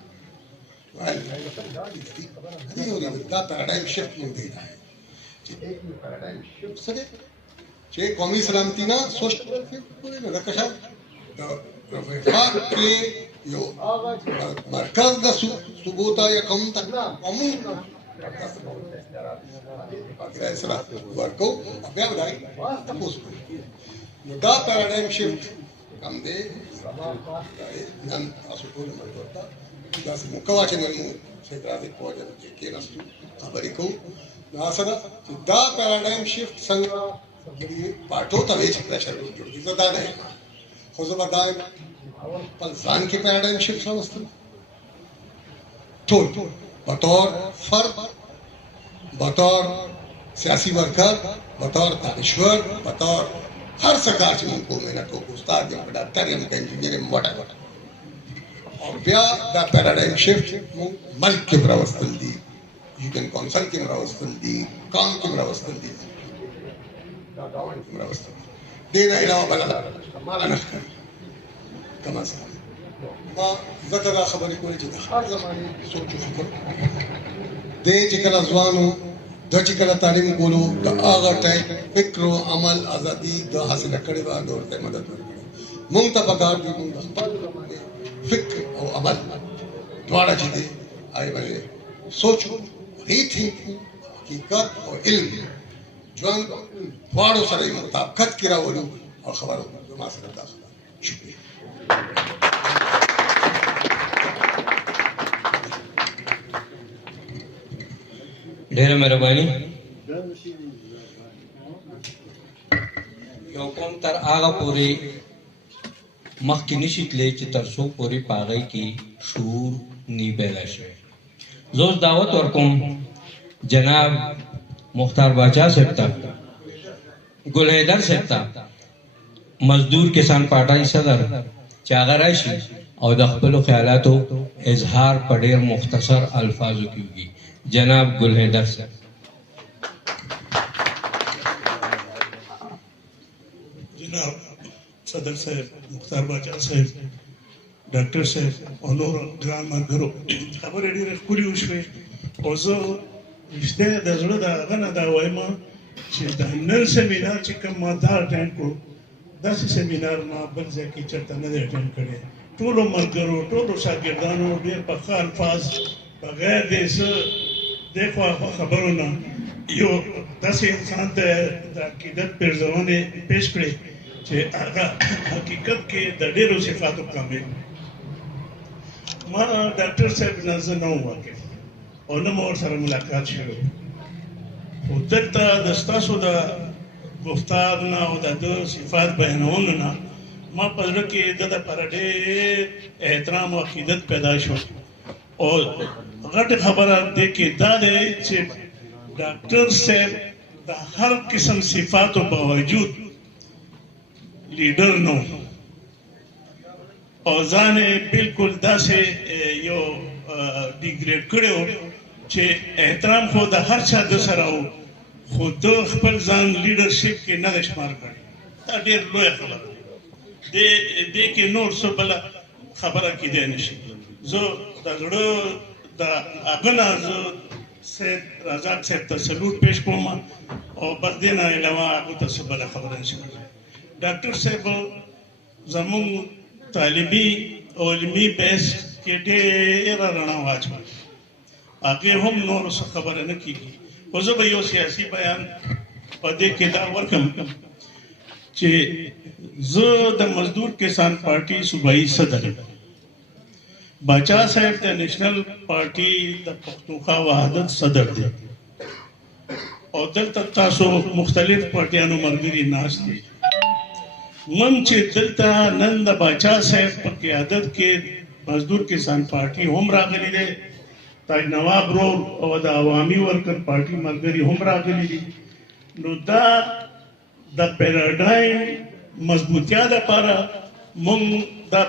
नहीं हो रही दा पैराडाइम शिफ्ट में दे रहा है एक में पैराडाइम शिफ्ट से चे कौमी सलामती ना सोशल वेलफेयर पूरे न रखा रफाक के यो मरकज दा सुबोता या कम तक ना कौमी पाकिस्तान इसरा वर्को अबे बताई वास्ता पोस्ट दा paradigm shift come they none असुकोल मरता दास मुकवाचे नमु सेक्राते पोजन के नस्तु खबरी को नासदा दा पैराडाइम शिफ्ट संगा सबरी पाठो तवे प्रेशर जो इज्जतदार है खुजबदाय पलसान के पैराडाइम शिफ्ट समझते तो बतौर फर्द बतौर सियासी वर्कर बतौर दानिश्वर बतौर हर सरकार से उनको मेहनत को उस्ताद या डॉक्टर या इंजीनियर मोटा और ब्या दा पैराडाइम शिफ्ट मुल्क के प्रवस्तन दी یوګن کونسل کې راوستل دي، کام کې راوستل دي، دا گاون کې راوستل دي. دې نه علاوه بل مال نه ښکاري کما سره ما ځکه دا خبرې کوي چې د هر زمانې سوچ او فکر دې چې کله ځوانو د چې کله تعلیم کولو د هغه ټایم فکر او عمل ازادي د حاصل کړي و نور ته مدد ورکړي. مونږ ته پکار دي مونږ خپل زمانې فکر او عمل دواړه چې دي آی باندې سوچو ری تھنک حقیقت او علم ژوند دواړو سره یې مطابقت کې راولو او خبرو زما سره دا خبره. شکریہ. ډېره مهرباني. یو قوم تر هغه پورې مخکې نشي تللی چې تر څو پورې په هغې کې شعور نی پیدا شوی. زه اوس دعوت ورکوم جناب مختار باچا صاحب ته، ګل حیدر صاحب ته، مزدور کسان پارټۍ صدر چې هغه راشي او د خپلو خیالاتو اظهار په ډېر مختصر الفاظو کې وکړي. جناب گل حیدر صاحب. جناب صدر صاحب، مختار باچا صاحب، ډاکټر صاحب او نور ګران ملګرو، خبرې ډېرې ښکلې وشوې او زه رښتیا د زړه د هغه نه دا وایم چې د نن سیمینار چې کوم ما دا اټینډ کړو داسې سیمینار ما بل ځای کې چېرته نه دی اټینډ کړی. ټولو ملګرو، ټولو شاګردانو ډېر په ښه الفاظ بغیر د څه دغه خبرو نه یو داسې انسان ته د عقیدت پېرزونې پیش کړې چې هغه حقیقت کې د ډېرو صفاتو کامل. ما ډاکټر صاحب نه زه نه وم واقف او نه مو ورسره ملاقات شوی، خو دلته د ستاسو د گفتار نه او د ده صفات بیانولو نه ما په زړه کې د ده لپاره ډېر احترام او عقیدت پیدا شو. او غټه خبره دې کې دا دی چې ډاکټر صاحب د هر قسم صفاتو باوجود لیډر نو او ځان بالکل داسې یو ډیګریډ کړی و چې احترام خو د هر چا د سره و، خو د خپل ځان لیډرشپ کې نه دی شمار کړی. دا ډېر لویه خبره ده. دې کې نور څه بله خبره کیدی نه شي. زه د زړه د هغه نه زه سید رزاق صاحب ته سلوټ پیش کوم او بس دې نه علاوه هغه ته څه بله خبره نشم. ډاکټر صاحب زموږ تعلیمي او علمي بحث کې ډېره رڼا واچوله، هغې هم نورو څه خبره نه کېږي. خو زه به یو سیاسي بیان په دې کې دا ورکړم چې زه د مزدور کسان پارټي صوبایي صدر یم. باچا صاحب د نیشنل پارټي د پښتونخوا وحدت صدر دی او دلته تاسو مختلف پارټیانو ملګري ناست دي. من چې دلته نن د باچا صاحب په قیادت کې مزدور کسان پارټي هم راغلی دی، تاج نواب رول او د عوامي ورکر پارټي ملګري هم راغلي دي، نو دا د پیراډایم مضبوطیا دپاره موږ دا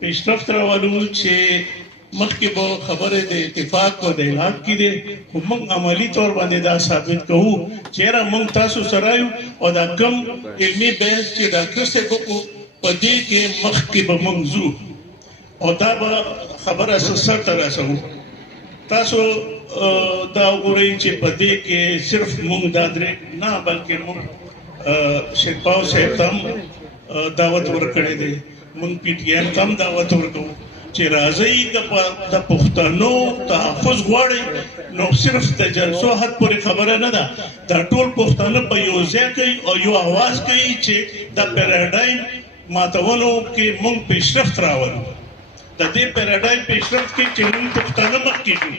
پیشرفت راولو چې مخکې به خبرې د اتفاق او د الحاق کې دي، خو موږ عملي طور باندې دا ثابت کوو چې یاره موږ تاسو سره یو او دا کم علمي بحث چې ډاکټر صاحب وکړو په دې کې مخکې به موږ ځو او دا به خبره سر ته رسوو. تاسو دا وګورئ چې په دې کې صرف موږ دا درې نه بلکې موږ شیرپاو صاحب ته هم دعوت ورکړی دی، موږ پی ټي ایم ته هم دعوت ورکوو چې راځئ د پښتنو تحفظ غواړئ نو صرف د جلسو حد پورې خبره نه ده، دا ټول پښتانه په یو ځای کوي او یو اواز کوي چې د پیراډایم ماتولو کې موږ پیشرفت راولو. د دې پیراډایم پیشرفت کې چې موږ پښتانه مخکې ځو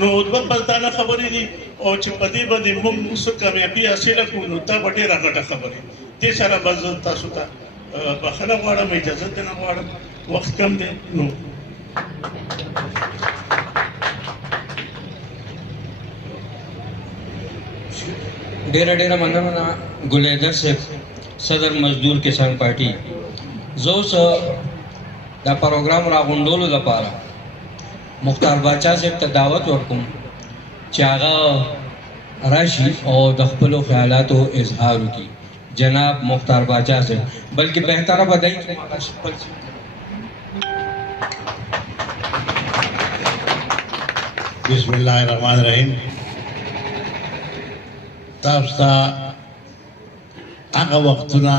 نو دوه پلتانه خبرې دي او چې په دې باندې موږ څه کامیابي حاصله کړو نو دا به ډېره غټه خبرې. دې سره به زه تاسو ته بخښنه غواړم، اجازه دې نه غواړم، وخت کم دی نو ډېره مننه ګل حیدر صاحب، صدر مزدور کسان پارټي. زه اوس دا پروګرام راغونډولو لپاره مختار باچا صاحب ته دعوت ورکوم چې هغه راشي او د خپلو خیالاتو اظهار وکړي. جناب مختار باچا صاحب، بلکې بهتره به دی چې ما خپل بسم الله الرحمن الرحیم. تاسو ته هغه وختونه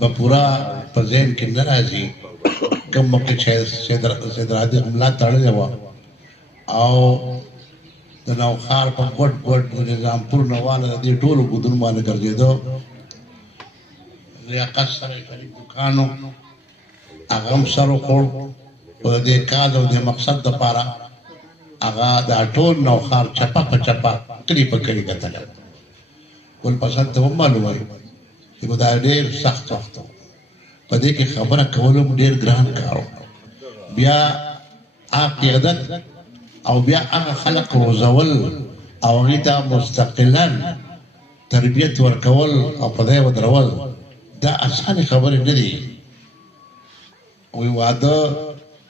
به پورا په ذهن کې نه راځي کوم وخت چې سید رادي حمله تړلې وه او د نوښار په ګوټ ګوټ د نظامپور نواله د دې ټولو ګودونو باندې ګرځېدو. لیاقت سره شریف دوکانو هغه هم سر وخوړ او د دې کال او د مقصد دپاره هغه دا ټول نوښار چپه په چپه کلي په کلي کتلی. ګل پسند ته هم معلوم وایي چې دا ډېر سخت وخت و. په دې کې خبره کول هم ډېر ګران کار و. بیا هغه قیادت او بیا هغه خلق روزول او هغې ته مستقلا تربیت ورکول او په ځای ودرول دا اسانې خبرې نه دي. وایي واده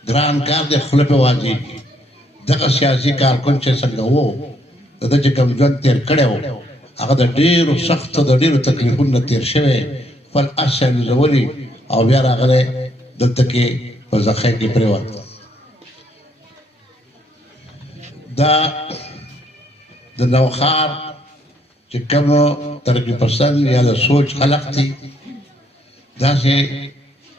ګران کار دی، خوله پې واځېږي. دغه سیاسي کارکن چې څنګه و د ده چې کوم ژوند تېر کړی و هغه د ډېرو سختو د ډېرو تکلیفونو نه تېر شوی، خپل اس الوزولي او بیا راغلی دلته کې په زخی کې پرېوت. دا د نوښار چې کوم ترقي پسند یا د سوچ خلق دي داسې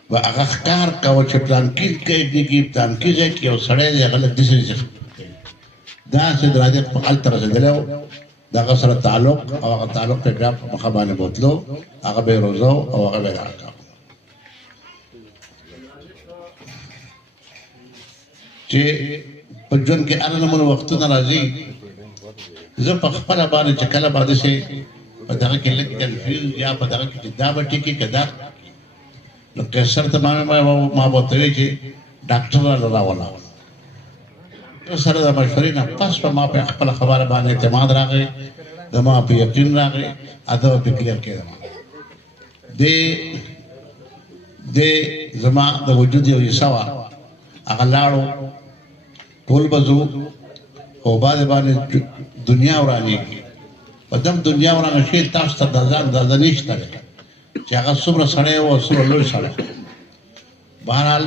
به هغه ښکار کوه چې پلانکي کېږي پلانکي ځای کې یو سړی دی هغه له داسې داسې د رادي په هلته رسېدلی و د هغه سره تعلق او هغه تعلق ته بیا په مخه باندې بوتلو هغه به یې روزو او هغه به یې راکاو. چې په ژوند کې هر نمونه وختونه راځي. زه په خپله باندې چې کله به داسې په دغه کې لږ کنفیوز یا په دغه کې چې دا به ټیکي که دا نو قیصر ته ما به ورته وایي چې ډاکټر راله راوله. سره د مشورې نه پس به ما په خپله خبره باندې اعتماد راغی، زما په یقین راغی، اته به پې کلیر کېدم. دې زما د وجود یو حصه وه، هغه لاړو ټول به ځو او باندې دنیا ورانېږي. په دم دنیا ورانه شي تاسو ته د ځان اندازه نشته دی چې هغه څومره سړی و او څومره لوی سړی. بهرحال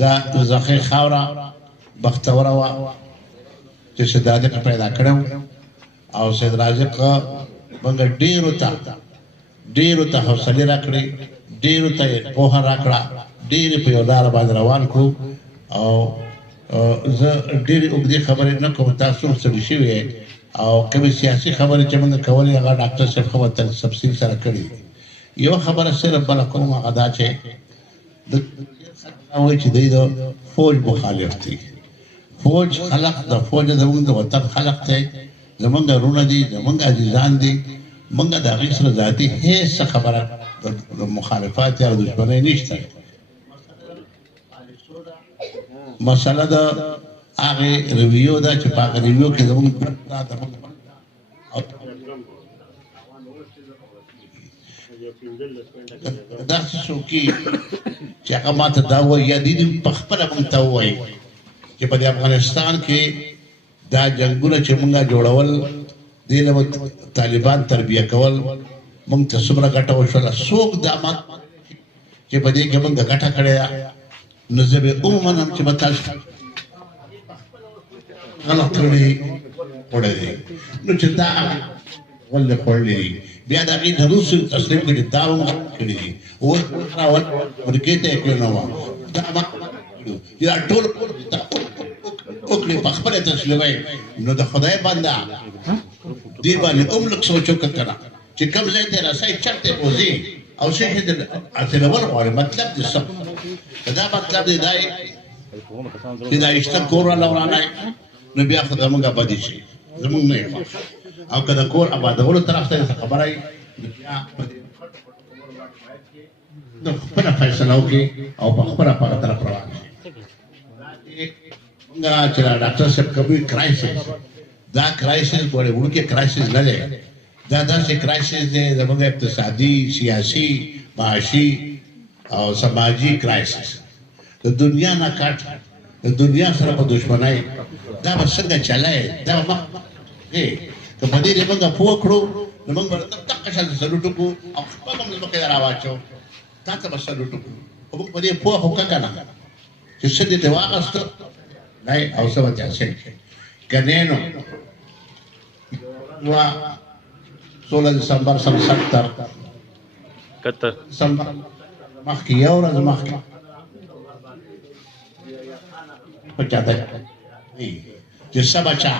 دا د زخې خاوره بختوره وه چې سید رازق پیدا کړی و او سید رازق موږ ډېرو ته حوصلې راکړې، ډېرو ته یې پوهه راکړه، ډېرې په یو لاره باندې روان کړو. او زه ډېرې اوږدې خبرې نه کوم، تاسو ستړي شوي او کومې سیاسي خبرې چې موږ کولې هغه ډاکټر صاحب خو تفصیل سره کړي. یو خبره صرف بله کوم هغه دا چې وایي چې دوی د فوج مخالف دي. فوج خلق د فوج زموږ د وطن خلق دی، زموږ وروڼه دي، زموږ عزیزان دي. موږ د هغې سره ذاتي هېڅ خبره د مخالفت یا دشمنۍ نشته. مسله د هغې رویو ده چې په هغه رویو کې زموږ داسې څوکي چې هغه ما ته دا ووایي یا دې په خپله موږ ته ووایي چې په دې افغانستان کې دا جنګونه چې موږ جوړول دې له طالبان تربیه کول موږ ته څومره ګټه وشوله. څوک دا مات چې په دې کې موږ ګټه کړې ده نو زه به ومنم چې به تاسو غلط کړي وړی دی. نو چې دا ولې خوړلی دي بیا د هغې د روسو تسلیم کړي دا هم کړي دي اوس امریکې ته یې کړې نه وه دا دا ټول وکړي په خپله تسلیموي. نو د خدای بنده دې باندې هم لږ سوچ وکړه که نه چې کوم ځای ته یې رسئ چېرته یې بوځي او څه شي ته حاصلول غواړي. مطلب دې څه دا مطلب دی دی چې دا رشته کور والا ورانی نو بیا خو زموږ ابادي شي زموږ نه یې خوښ. او که د کور آبادولو طرف ته یې څه خبره وي نو بیا د خپله فیصله وکړي او په خپله په هغه طرف روان شي. مونږ چې ډاکټر صاحب کوي کرایسس دا کرایسس ګورې وړوکی کرایسس نه دی، دا داسې کرایسس دی زموږ اقتصادي، سیاسي، معاشي او سماجي کرایسس. د دنیا نه کټ د دنیا سره په دشمنۍ دا به څنګه چلای دا به مخ که په دې موږ پوه کړو نو موږ به دقه شان سلوټ وکړو او خپل هم ځمکې ته راواچو تا ته به سلوټ وکړو خو موږ په دې پوه وکړو که نه چې څه دې ته واخیسته نه او څه به تاسې که نه نو 16 دسمبر 77 دسمبر مخکې یو ورځ مخکې په چاته چې څه بچا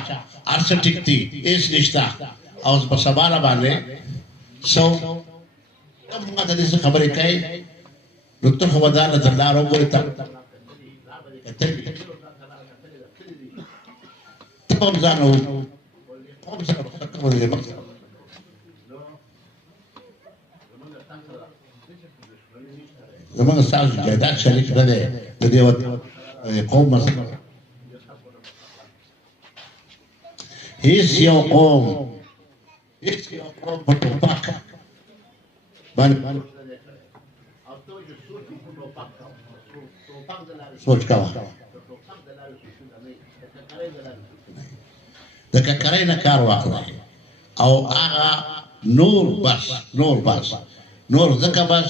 هر څه ټیک دي هېڅ نشته او په سبا باندې څو موږ ته داسې خبرې کوي نو ته خو به دا نظردار وګورې ته ته هم ځان زمونږ ستاسو جایداد شریک نه دی د دې قوم مسله هیڅ یو قوم په ټوپک باندې سوچ کوه د ککرۍ نه کار واخلئ او هغه نور بس نور ځکه بس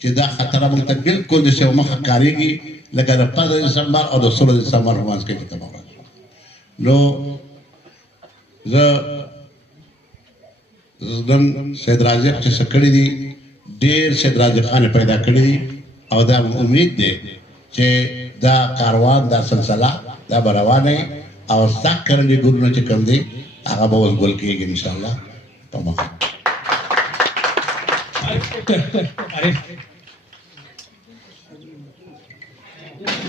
چې دا خطره موږ ته بلکل داسې یو مخه ښکارېږي لکه د 15 دسمبر او د 16 دسمبر په منځ کې چې کومه ورځ نو زه نن سید رازق چې څه کړي دي ډېر سید رازقانې پیدا کړي دي او دا امید دی چې دا کاروان دا سلسله دا به روانه او ستا کرلي ګلونه چې کوم دي هغه به اوس ګل کېږي انشاءالله په مخه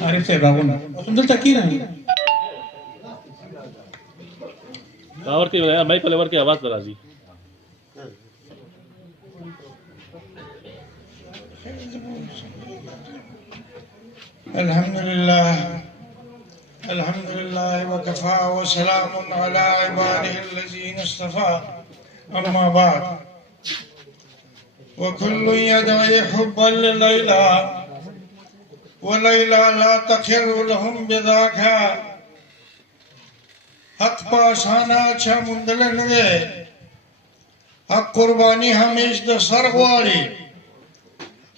عارف صاحب راغونه اوس دلته کېنئ ورته مایک له ورته आवाज راځي الحمد لله وكفى وسلام على عباده الذين اصطفى أما بعد وكل يدعي حبا لليلى وليلى لا تخر لهم بذاك حق پاشانا چا مندل نه حق قربانی همیش د سر غواړي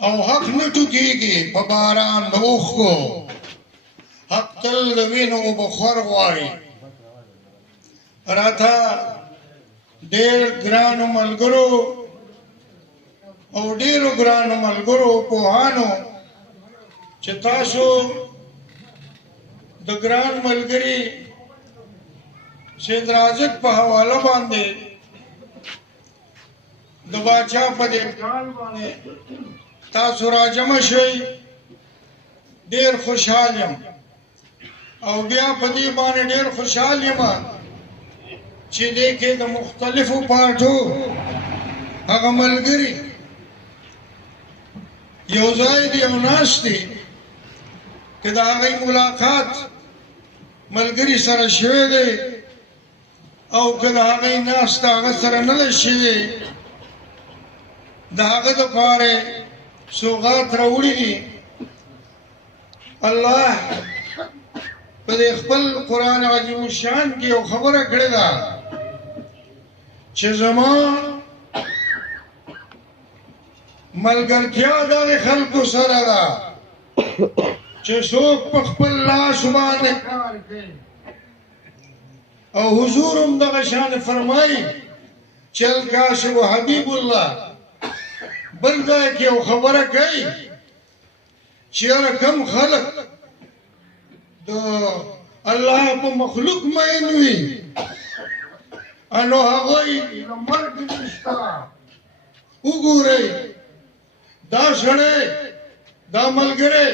او حق نه ټوکېږي په باران د اوښکو حق تل د وینو بخور غواړي راته ډېر ګرانو ملګرو او ډېرو ګرانو ملګرو پوهانو چې تاسو د ګران ملګري سید رازق په حواله باندې د باچا په دې ګال باندې تاسو راجمع شئ ډېر خوشحال یم او بیا په دې باندې ډېر خوشحال یم چې دې کې د مختلفو پارټو هغه ملګري یو ځای دي او ناست دي که د هغوی ملاقات ملګري سره شوی دی او که د هغوی ناست د هغه سره نه ده شوې د هغه دپاره سوغات راوړي دي الله په دې خپل قرآن عظیم الشان کې یو خبره کړې ده چې زما ملګرتیا دغه خلکو سره ده چې څوک په خپل لاس باندې کار کوي او حضور هم دغه شان فرمایي چې الکاشف حبیب الله بل ځای کې یو خبره کوي چې هغه کم خلک د الله په مخلوق مین وي انو هغوی د مرګ نشته وګورئ دا سړی دا ملګری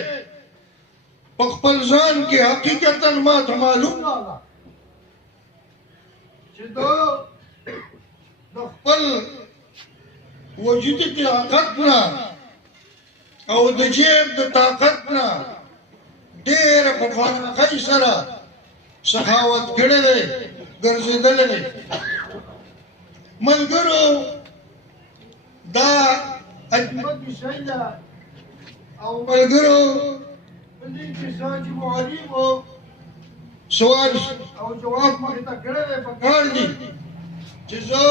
په خپل ځان کې حقیقتا ماته معلومه ده چې دا د خپل وجودي طاقت نه او د جیب د طاقت نه ډېره په فارغۍ سره سخاوت کړی دی ګرځېدلی دی ملګرو دا عجیبه کیسه ده او ملګرو په دې کې ساجي معلم او سوال او جواب مخې ته کړی دی پکار دي چې زه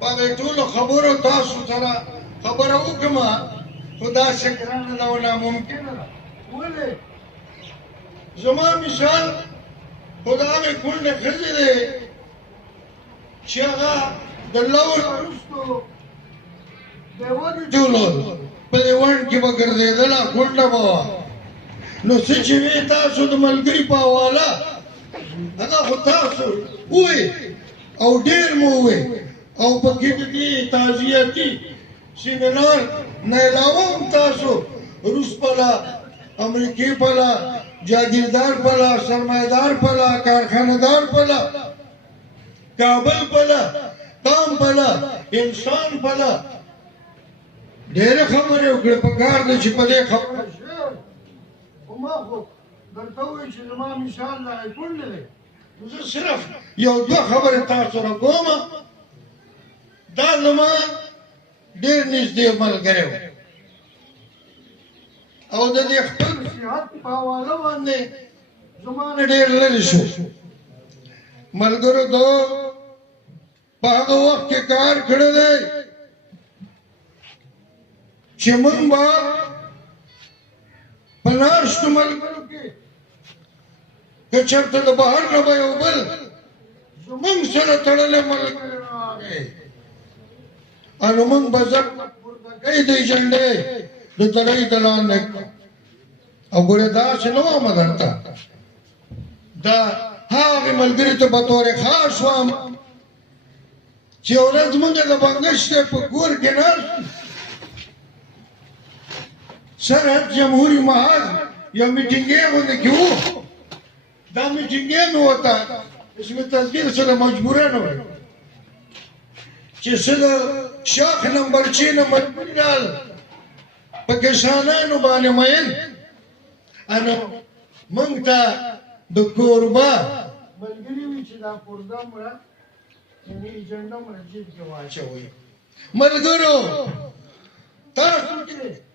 په دې ټولو خبرو تاسو سره خبره وکړم خو داسې ګرانه ده او ناممکنه ده ولې زما مثال خو د هغې کونډې ښځې دی چې هغه د لور وروستو د ونې ټولول په دې ون کې به ګرځېدله کونډه به وه نو څه چې وې تاسو د ملګري په حواله هغه خو تاسو ووې او ډېر مو ووې او پکې د دې تعزیتي سیمینار نه علاوه هم تاسو روس پله امریکې پله جاگیردار پله سرمایدار پله کارخانهدار پله کابل پله تام پله انسان پله ډېرې خبرې وکړې پکار دی چې په دې خبره خو ما خو درته ووایي چې زما مثال لا کونډې دی نو زه صرف یو دوه خبرې تاسو سره کوم دا زما ډېر نږدې ملګری و او د دې خپل صحت په حواله باندې زما نه ډېر لرې شو ملګرو دو په هغه وخت کې کار کړی دی چې موږ به په ناستو ملګرو کې که چېرته د بهر نه به یو بل زموږ سره تړلی ملګری راغی نو موږ به زر پورته دی جنډې د تړۍ د لاندې او ګورې داسې نه وم درته دا هغې ملګري ته به طور خاص وم چې یو ورځ موږ د بنګش دی په کور کې ناست سرحد جمهوري محاذ یا میټینګې غوندې کې وو دا میټینګې مې ورته اسم تصویر سره مجبورانه وی چې څه د شاخ نمبرچې نه مجبوري رال په کسانانو باندې مین انو موږ ته د کوربه ملګري وي چې دا پرده مړه یعنې ایجنډه مړه جیب کې واچوئ ملګرو تاسو کې